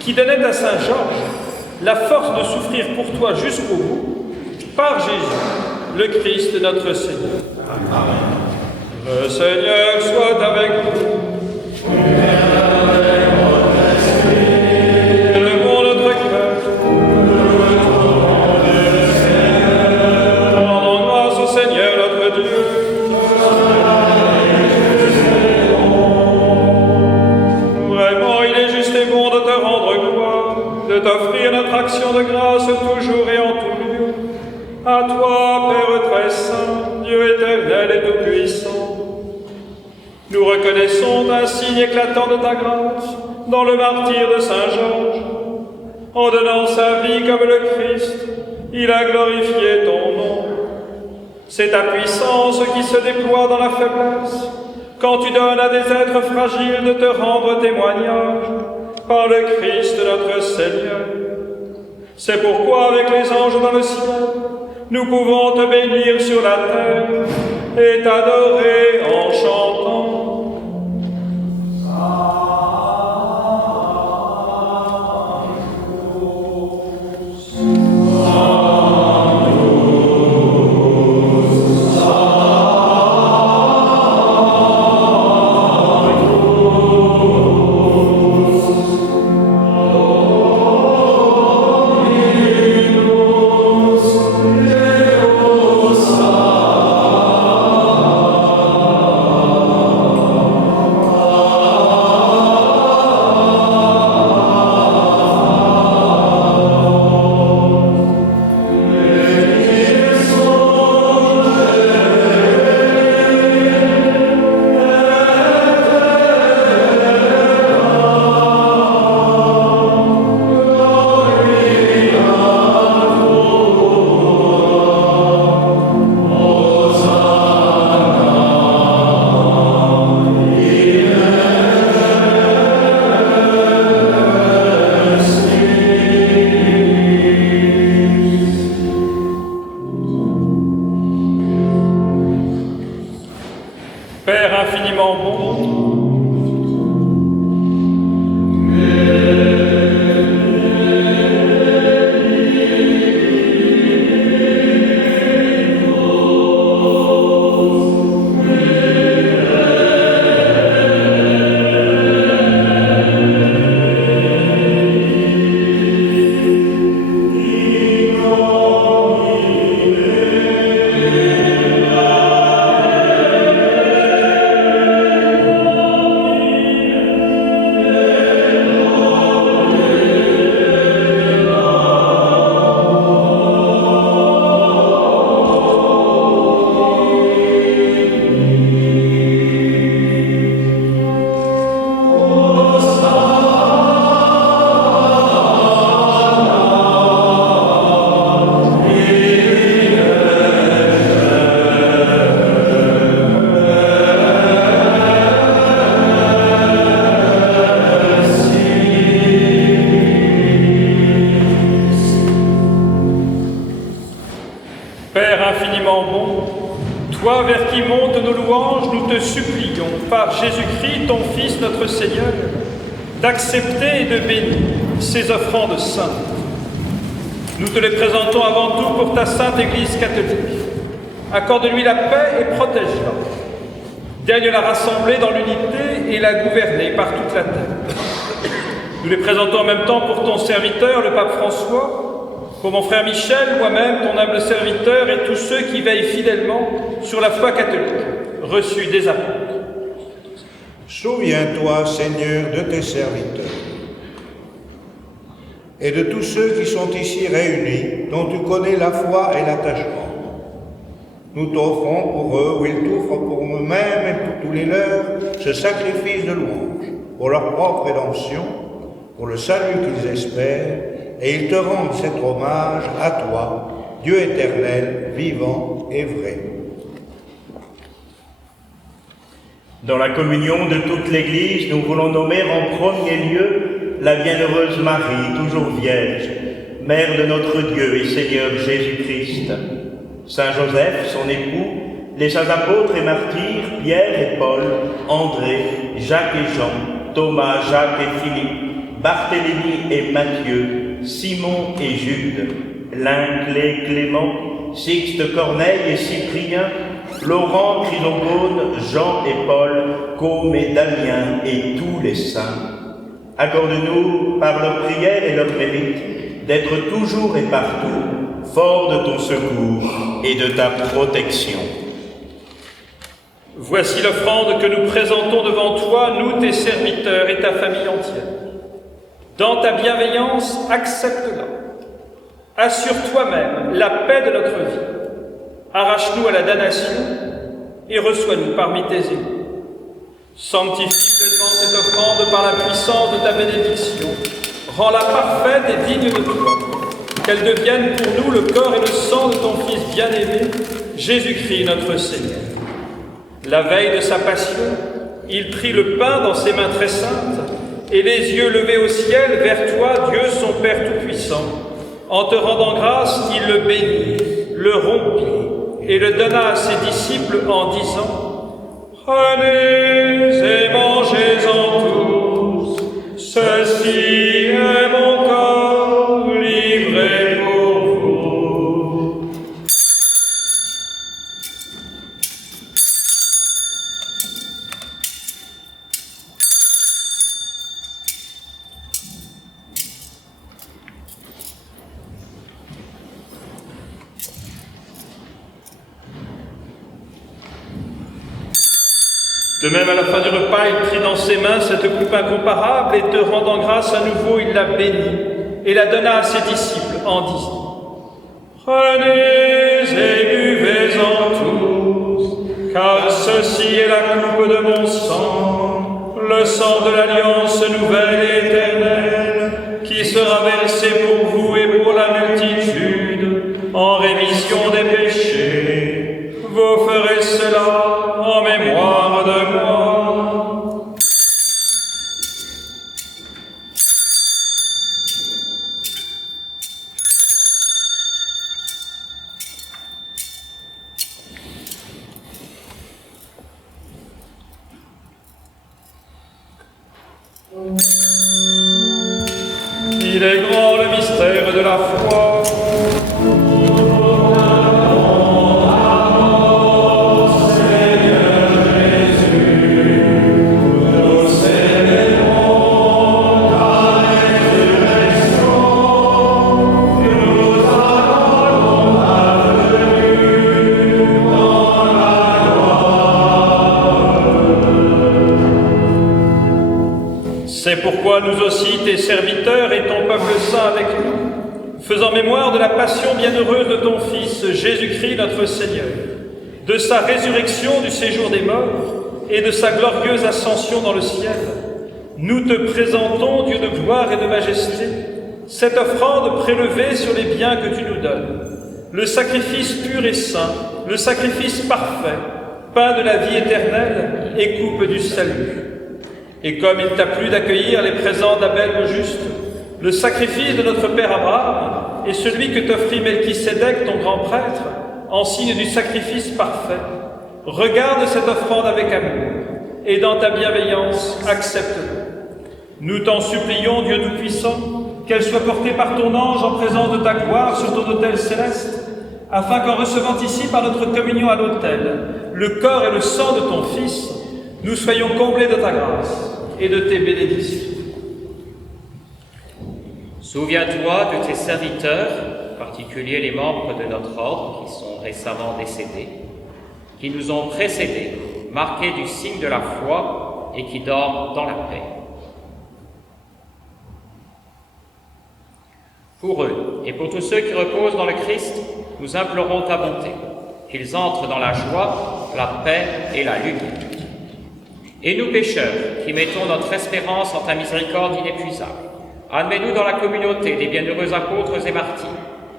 qui donnait à Saint Georges la force de souffrir pour toi jusqu'au bout, par Jésus, le Christ notre Seigneur. Amen. Le Seigneur soit avec vous. Élevons notre cœur. Rendons grâce au Seigneur notre Dieu. Vraiment, il est juste et bon de te rendre gloire, de t'offrir notre action de grâce toujours et en tout lieu. À toi, Père très saint, Dieu éternel et tout-puissant, nous reconnaissons un signe éclatant de ta grâce dans le martyre de Saint Georges. En donnant sa vie comme le Christ, il a glorifié ton nom. C'est ta puissance qui se déploie dans la faiblesse, quand tu donnes à des êtres fragiles de te rendre témoignage par le Christ notre Seigneur. C'est pourquoi, avec les anges dans le ciel, nous pouvons te bénir sur la terre et t'adorer en chantant. Père infiniment bon, toi vers qui montent nos louanges, nous te supplions, par Jésus-Christ, ton Fils, notre Seigneur, d'accepter et de bénir ces offrandes saintes. Nous te les présentons avant tout pour ta sainte Église catholique. Accorde-lui la paix et protège-la. Daigne-la rassembler dans l'unité et la gouverner par toute la terre. Nous les présentons en même temps pour ton serviteur, le pape François, pour mon frère Michel, moi-même, ton humble serviteur, et tous ceux qui veillent fidèlement sur la foi catholique, reçue des apôtres. Souviens-toi, Seigneur, de tes serviteurs et de tous ceux qui sont ici réunis, dont tu connais la foi et l'attachement. Nous t'offrons pour eux, ou ils t'offrent pour nous-mêmes et pour tous les leurs, ce sacrifice de louange, pour leur propre rédemption, pour le salut qu'ils espèrent, et ils te rendent cet hommage à toi, Dieu éternel, vivant et vrai. Dans la communion de toute l'Église, nous voulons nommer en premier lieu la bienheureuse Marie, toujours vierge, Mère de notre Dieu et Seigneur Jésus-Christ, Saint Joseph, son époux, les saints apôtres et martyrs, Pierre et Paul, André, Jacques et Jean, Thomas, Jacques et Philippe, Barthélemy et Matthieu, Simon et Jude, Lindley, Clément, Sixte, Corneille et Cyprien, Laurent, Chrysogone, Jean et Paul, Côme et Damien et tous les saints. Accorde-nous, par leurs prières et leurs mérites, d'être toujours et partout forts de ton secours et de ta protection. Voici l'offrande que nous présentons devant toi, nous tes serviteurs et ta famille entière. Dans ta bienveillance, accepte-la. Assure toi-même la paix de notre vie. Arrache-nous à la damnation et reçois-nous parmi tes élus. Sanctifie pleinement cette offrande par la puissance de ta bénédiction. Rends-la parfaite et digne de toi. Qu'elle devienne pour nous le corps et le sang de ton Fils bien-aimé, Jésus-Christ notre Seigneur. La veille de sa passion, il prit le pain dans ses mains très saintes et les yeux levés au ciel vers toi, Dieu son Père Tout-Puissant. En te rendant grâce, il le bénit, le rompit et le donna à ses disciples en disant « Prenez et mangez-en tous, ceci est mon corps livré pour vous. » De même, à la fin du repas, il prit dans ses mains cette coupe incomparable et, te rendant grâce à nouveau, il la bénit et la donna à ses disciples en disant « Prenez et buvez-en tous, car ceci est la coupe de mon sang, le sang de l'alliance nouvelle et éternelle, qui sera versé pour vous et pour la multitude, en rémission des péchés. Vous ferez cela en mémoire de moi. » Il est grand le mystère de la foi. C'est pourquoi nous aussi, tes serviteurs et ton peuple saint avec nous, faisant mémoire de la passion bienheureuse de ton Fils, Jésus-Christ notre Seigneur, de sa résurrection du séjour des morts et de sa glorieuse ascension dans le ciel, nous te présentons, Dieu de gloire et de majesté, cette offrande prélevée sur les biens que tu nous donnes, le sacrifice pur et saint, le sacrifice parfait, pain de la vie éternelle et coupe du salut. Et comme il t'a plu d'accueillir les présents d'Abel le juste, le sacrifice de notre père Abraham et celui que t'offrit Melchisédek, ton grand prêtre, en signe du sacrifice parfait, regarde cette offrande avec amour et dans ta bienveillance, accepte-le. Nous t'en supplions, Dieu Tout-Puissant, qu'elle soit portée par ton ange en présence de ta gloire sur ton autel céleste, afin qu'en recevant ici par notre communion à l'autel le corps et le sang de ton Fils, nous soyons comblés de ta grâce et de tes bénédictions. Souviens-toi de tes serviteurs, en particulier les membres de notre ordre qui sont récemment décédés, qui nous ont précédés, marqués du signe de la foi et qui dorment dans la paix. Pour eux et pour tous ceux qui reposent dans le Christ, nous implorons ta bonté, qu'ils entrent dans la joie, la paix et la lumière. Et nous pécheurs, qui mettons notre espérance en ta miséricorde inépuisable, admets-nous dans la communauté des bienheureux apôtres et martyrs,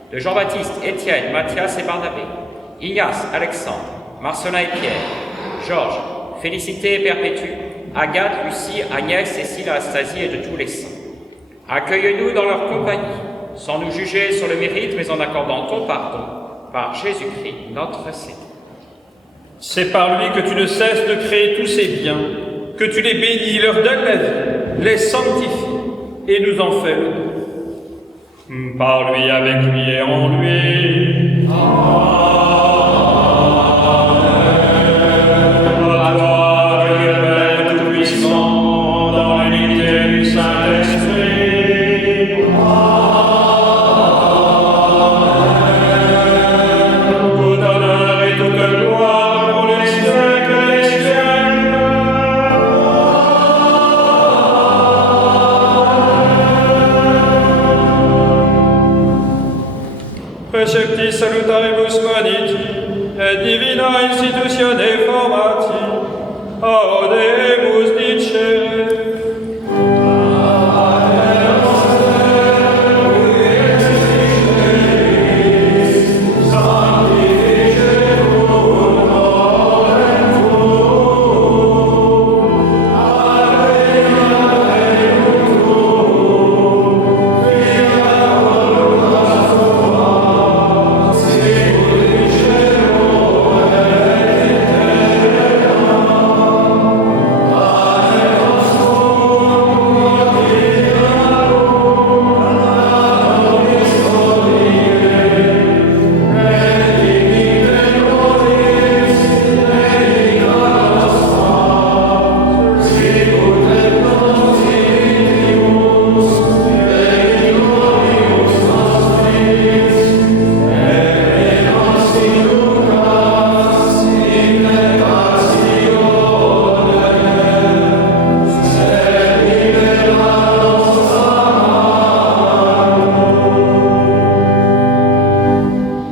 de Jean-Baptiste, Étienne, Matthias et Barnabé, Ignace, Alexandre, Marcelin et Pierre, Georges, Félicité et Perpétue, Agathe, Lucie, Agnès, Cécile, Anastasie et de tous les saints. Accueille-nous dans leur compagnie, sans nous juger sur le mérite, mais en accordant ton pardon, par Jésus-Christ, notre Seigneur. C'est par lui que tu ne cesses de créer tous ces biens, que tu les bénis, leur donnes la vie, les sanctifies et nous en fais le don. Par lui, avec lui et en lui. Precepti salutaribus maniti, et divina institutione formati, audemus dicere.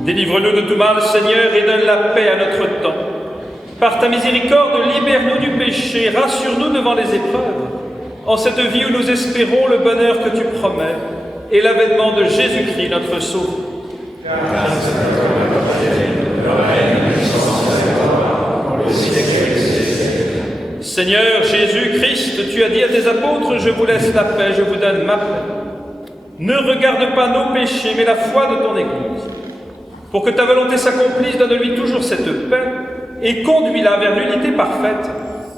Délivre-nous de tout mal, Seigneur, et donne la paix à notre temps. Par ta miséricorde, libère-nous du péché, rassure-nous devant les épreuves, en cette vie où nous espérons le bonheur que tu promets et l'avènement de Jésus-Christ, notre Sauveur. Seigneur Jésus-Christ, tu as dit à tes apôtres, je vous laisse la paix, je vous donne ma paix. Ne regarde pas nos péchés, mais la foi de ton Église. Pour que ta volonté s'accomplisse, donne-lui toujours cette paix et conduis-la vers l'unité parfaite,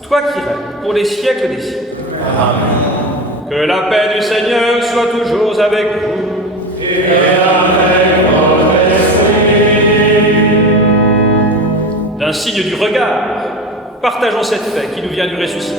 toi qui règnes pour les siècles des siècles. Amen. Que la paix du Seigneur soit toujours avec vous. Et avec votre esprit. D'un signe du regard, partageons cette paix qui nous vient du ressuscité.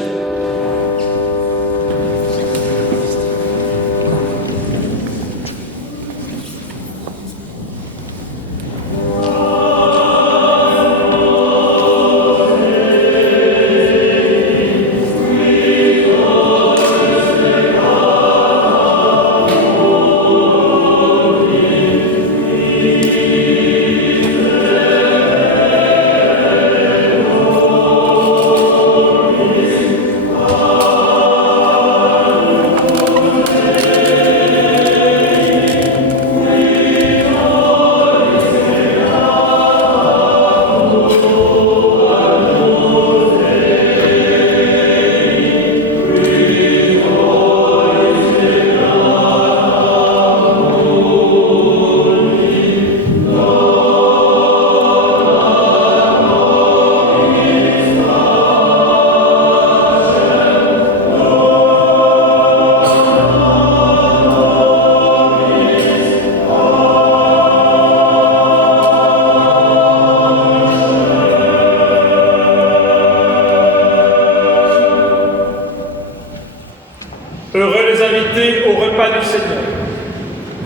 Heureux les invités au repas du Seigneur.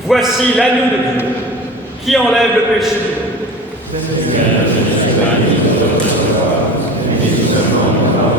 Voici l'agneau de Dieu qui enlève le péché du monde. Seigneur, je suis béni de te recevoir, mais tout simplement par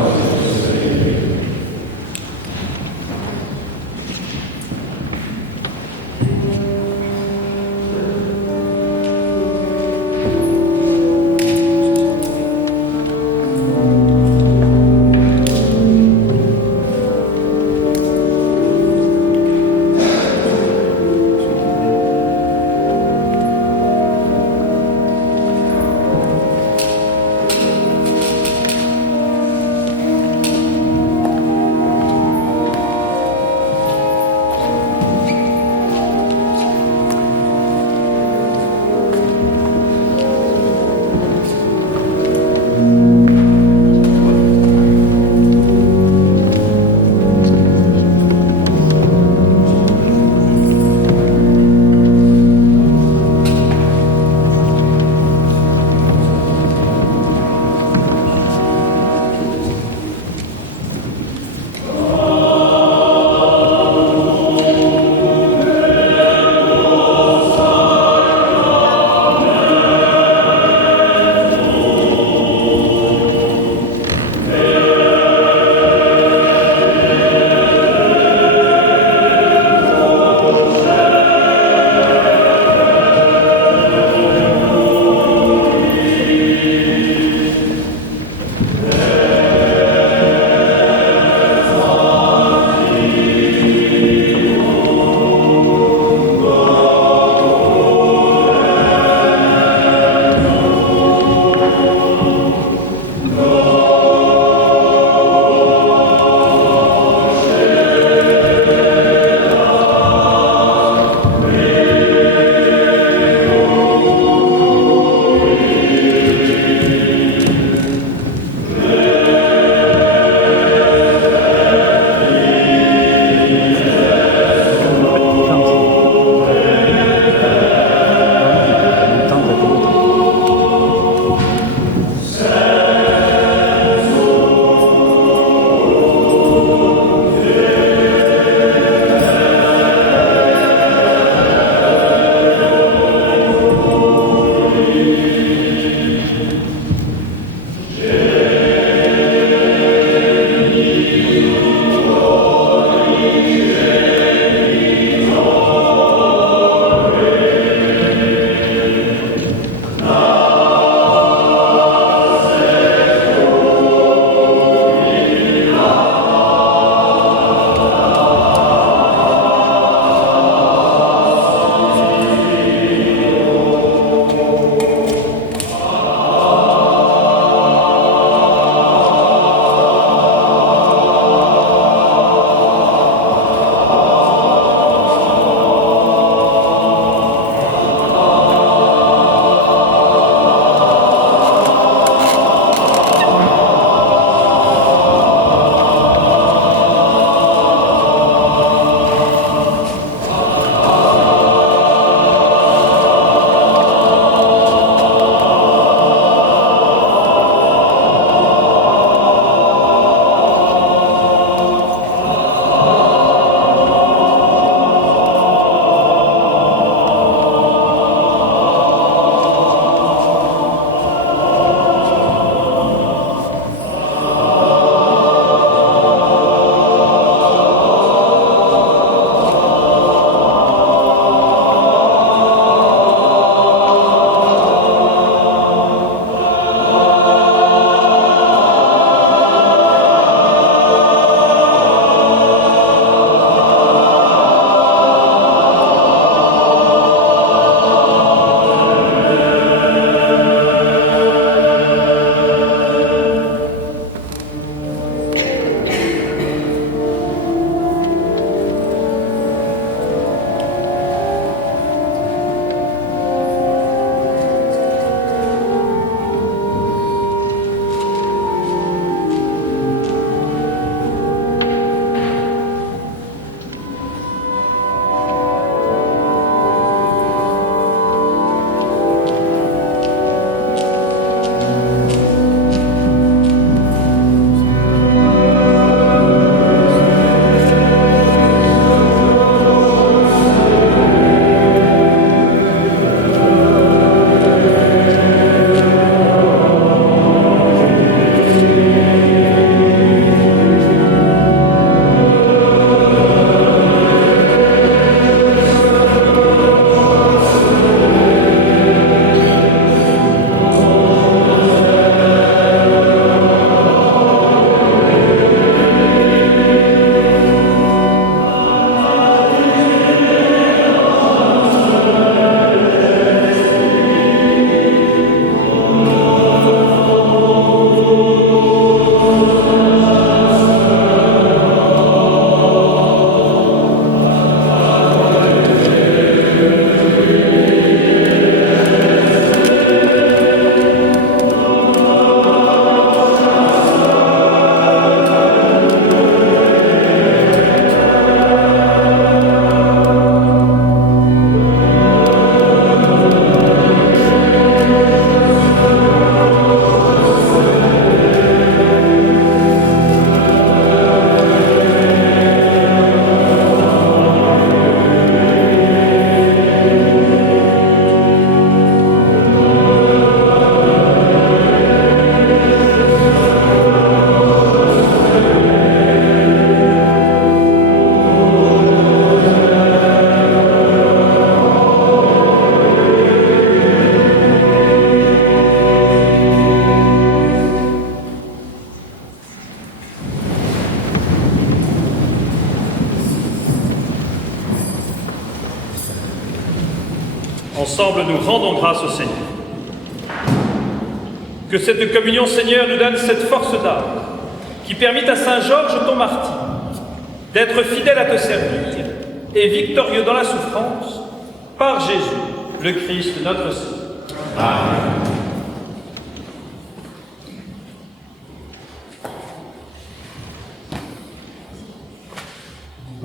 Ensemble, nous rendons grâce au Seigneur. Que cette communion, Seigneur, nous donne cette force d'âme qui permit à Saint Georges, ton martyr, d'être fidèle à te servir et victorieux dans la souffrance, par Jésus, le Christ, notre Seigneur. Amen.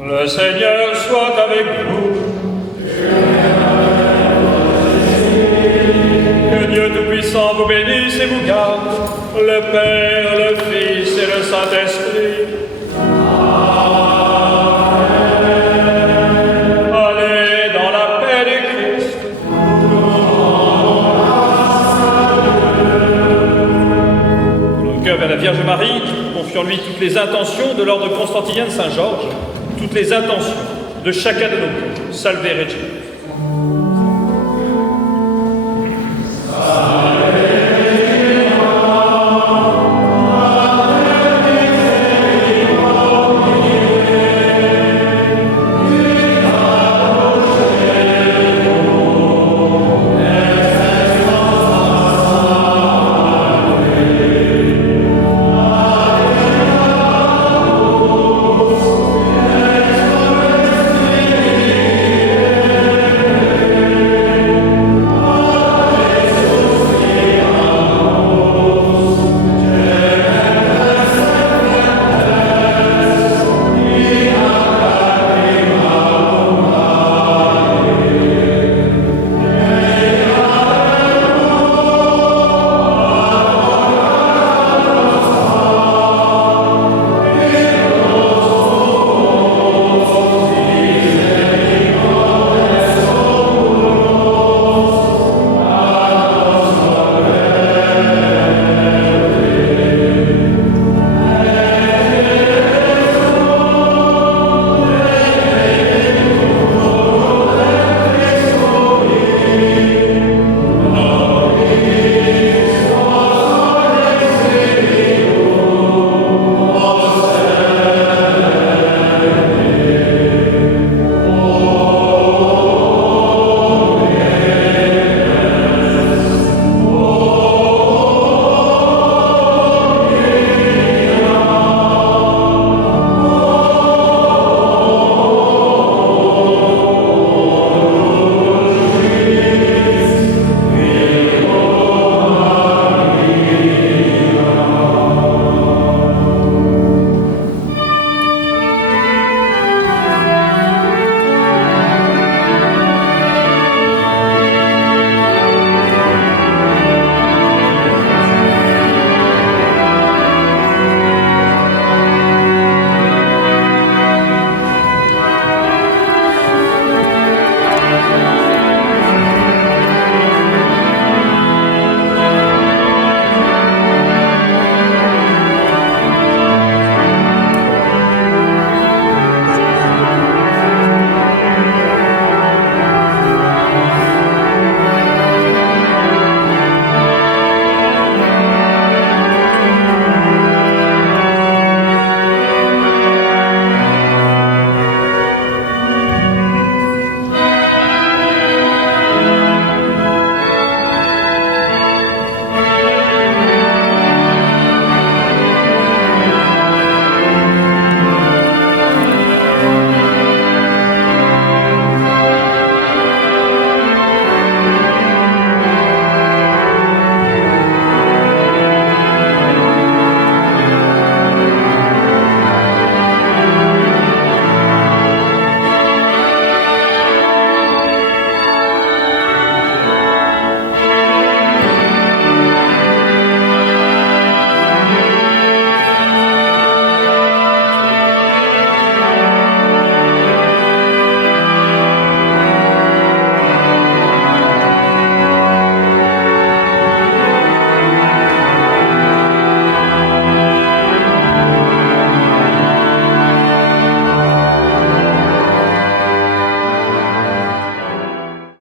Le Seigneur soit avec vous. Que Dieu Tout-Puissant vous bénisse et vous garde, le Père, le Fils et le Saint-Esprit. Allez dans la paix du Christ. Nos cœurs vers la Vierge Marie, confions-lui toutes les intentions de l'ordre constantinien de Saint-Georges, toutes les intentions de chacun de nos cœurs. Salve Regina.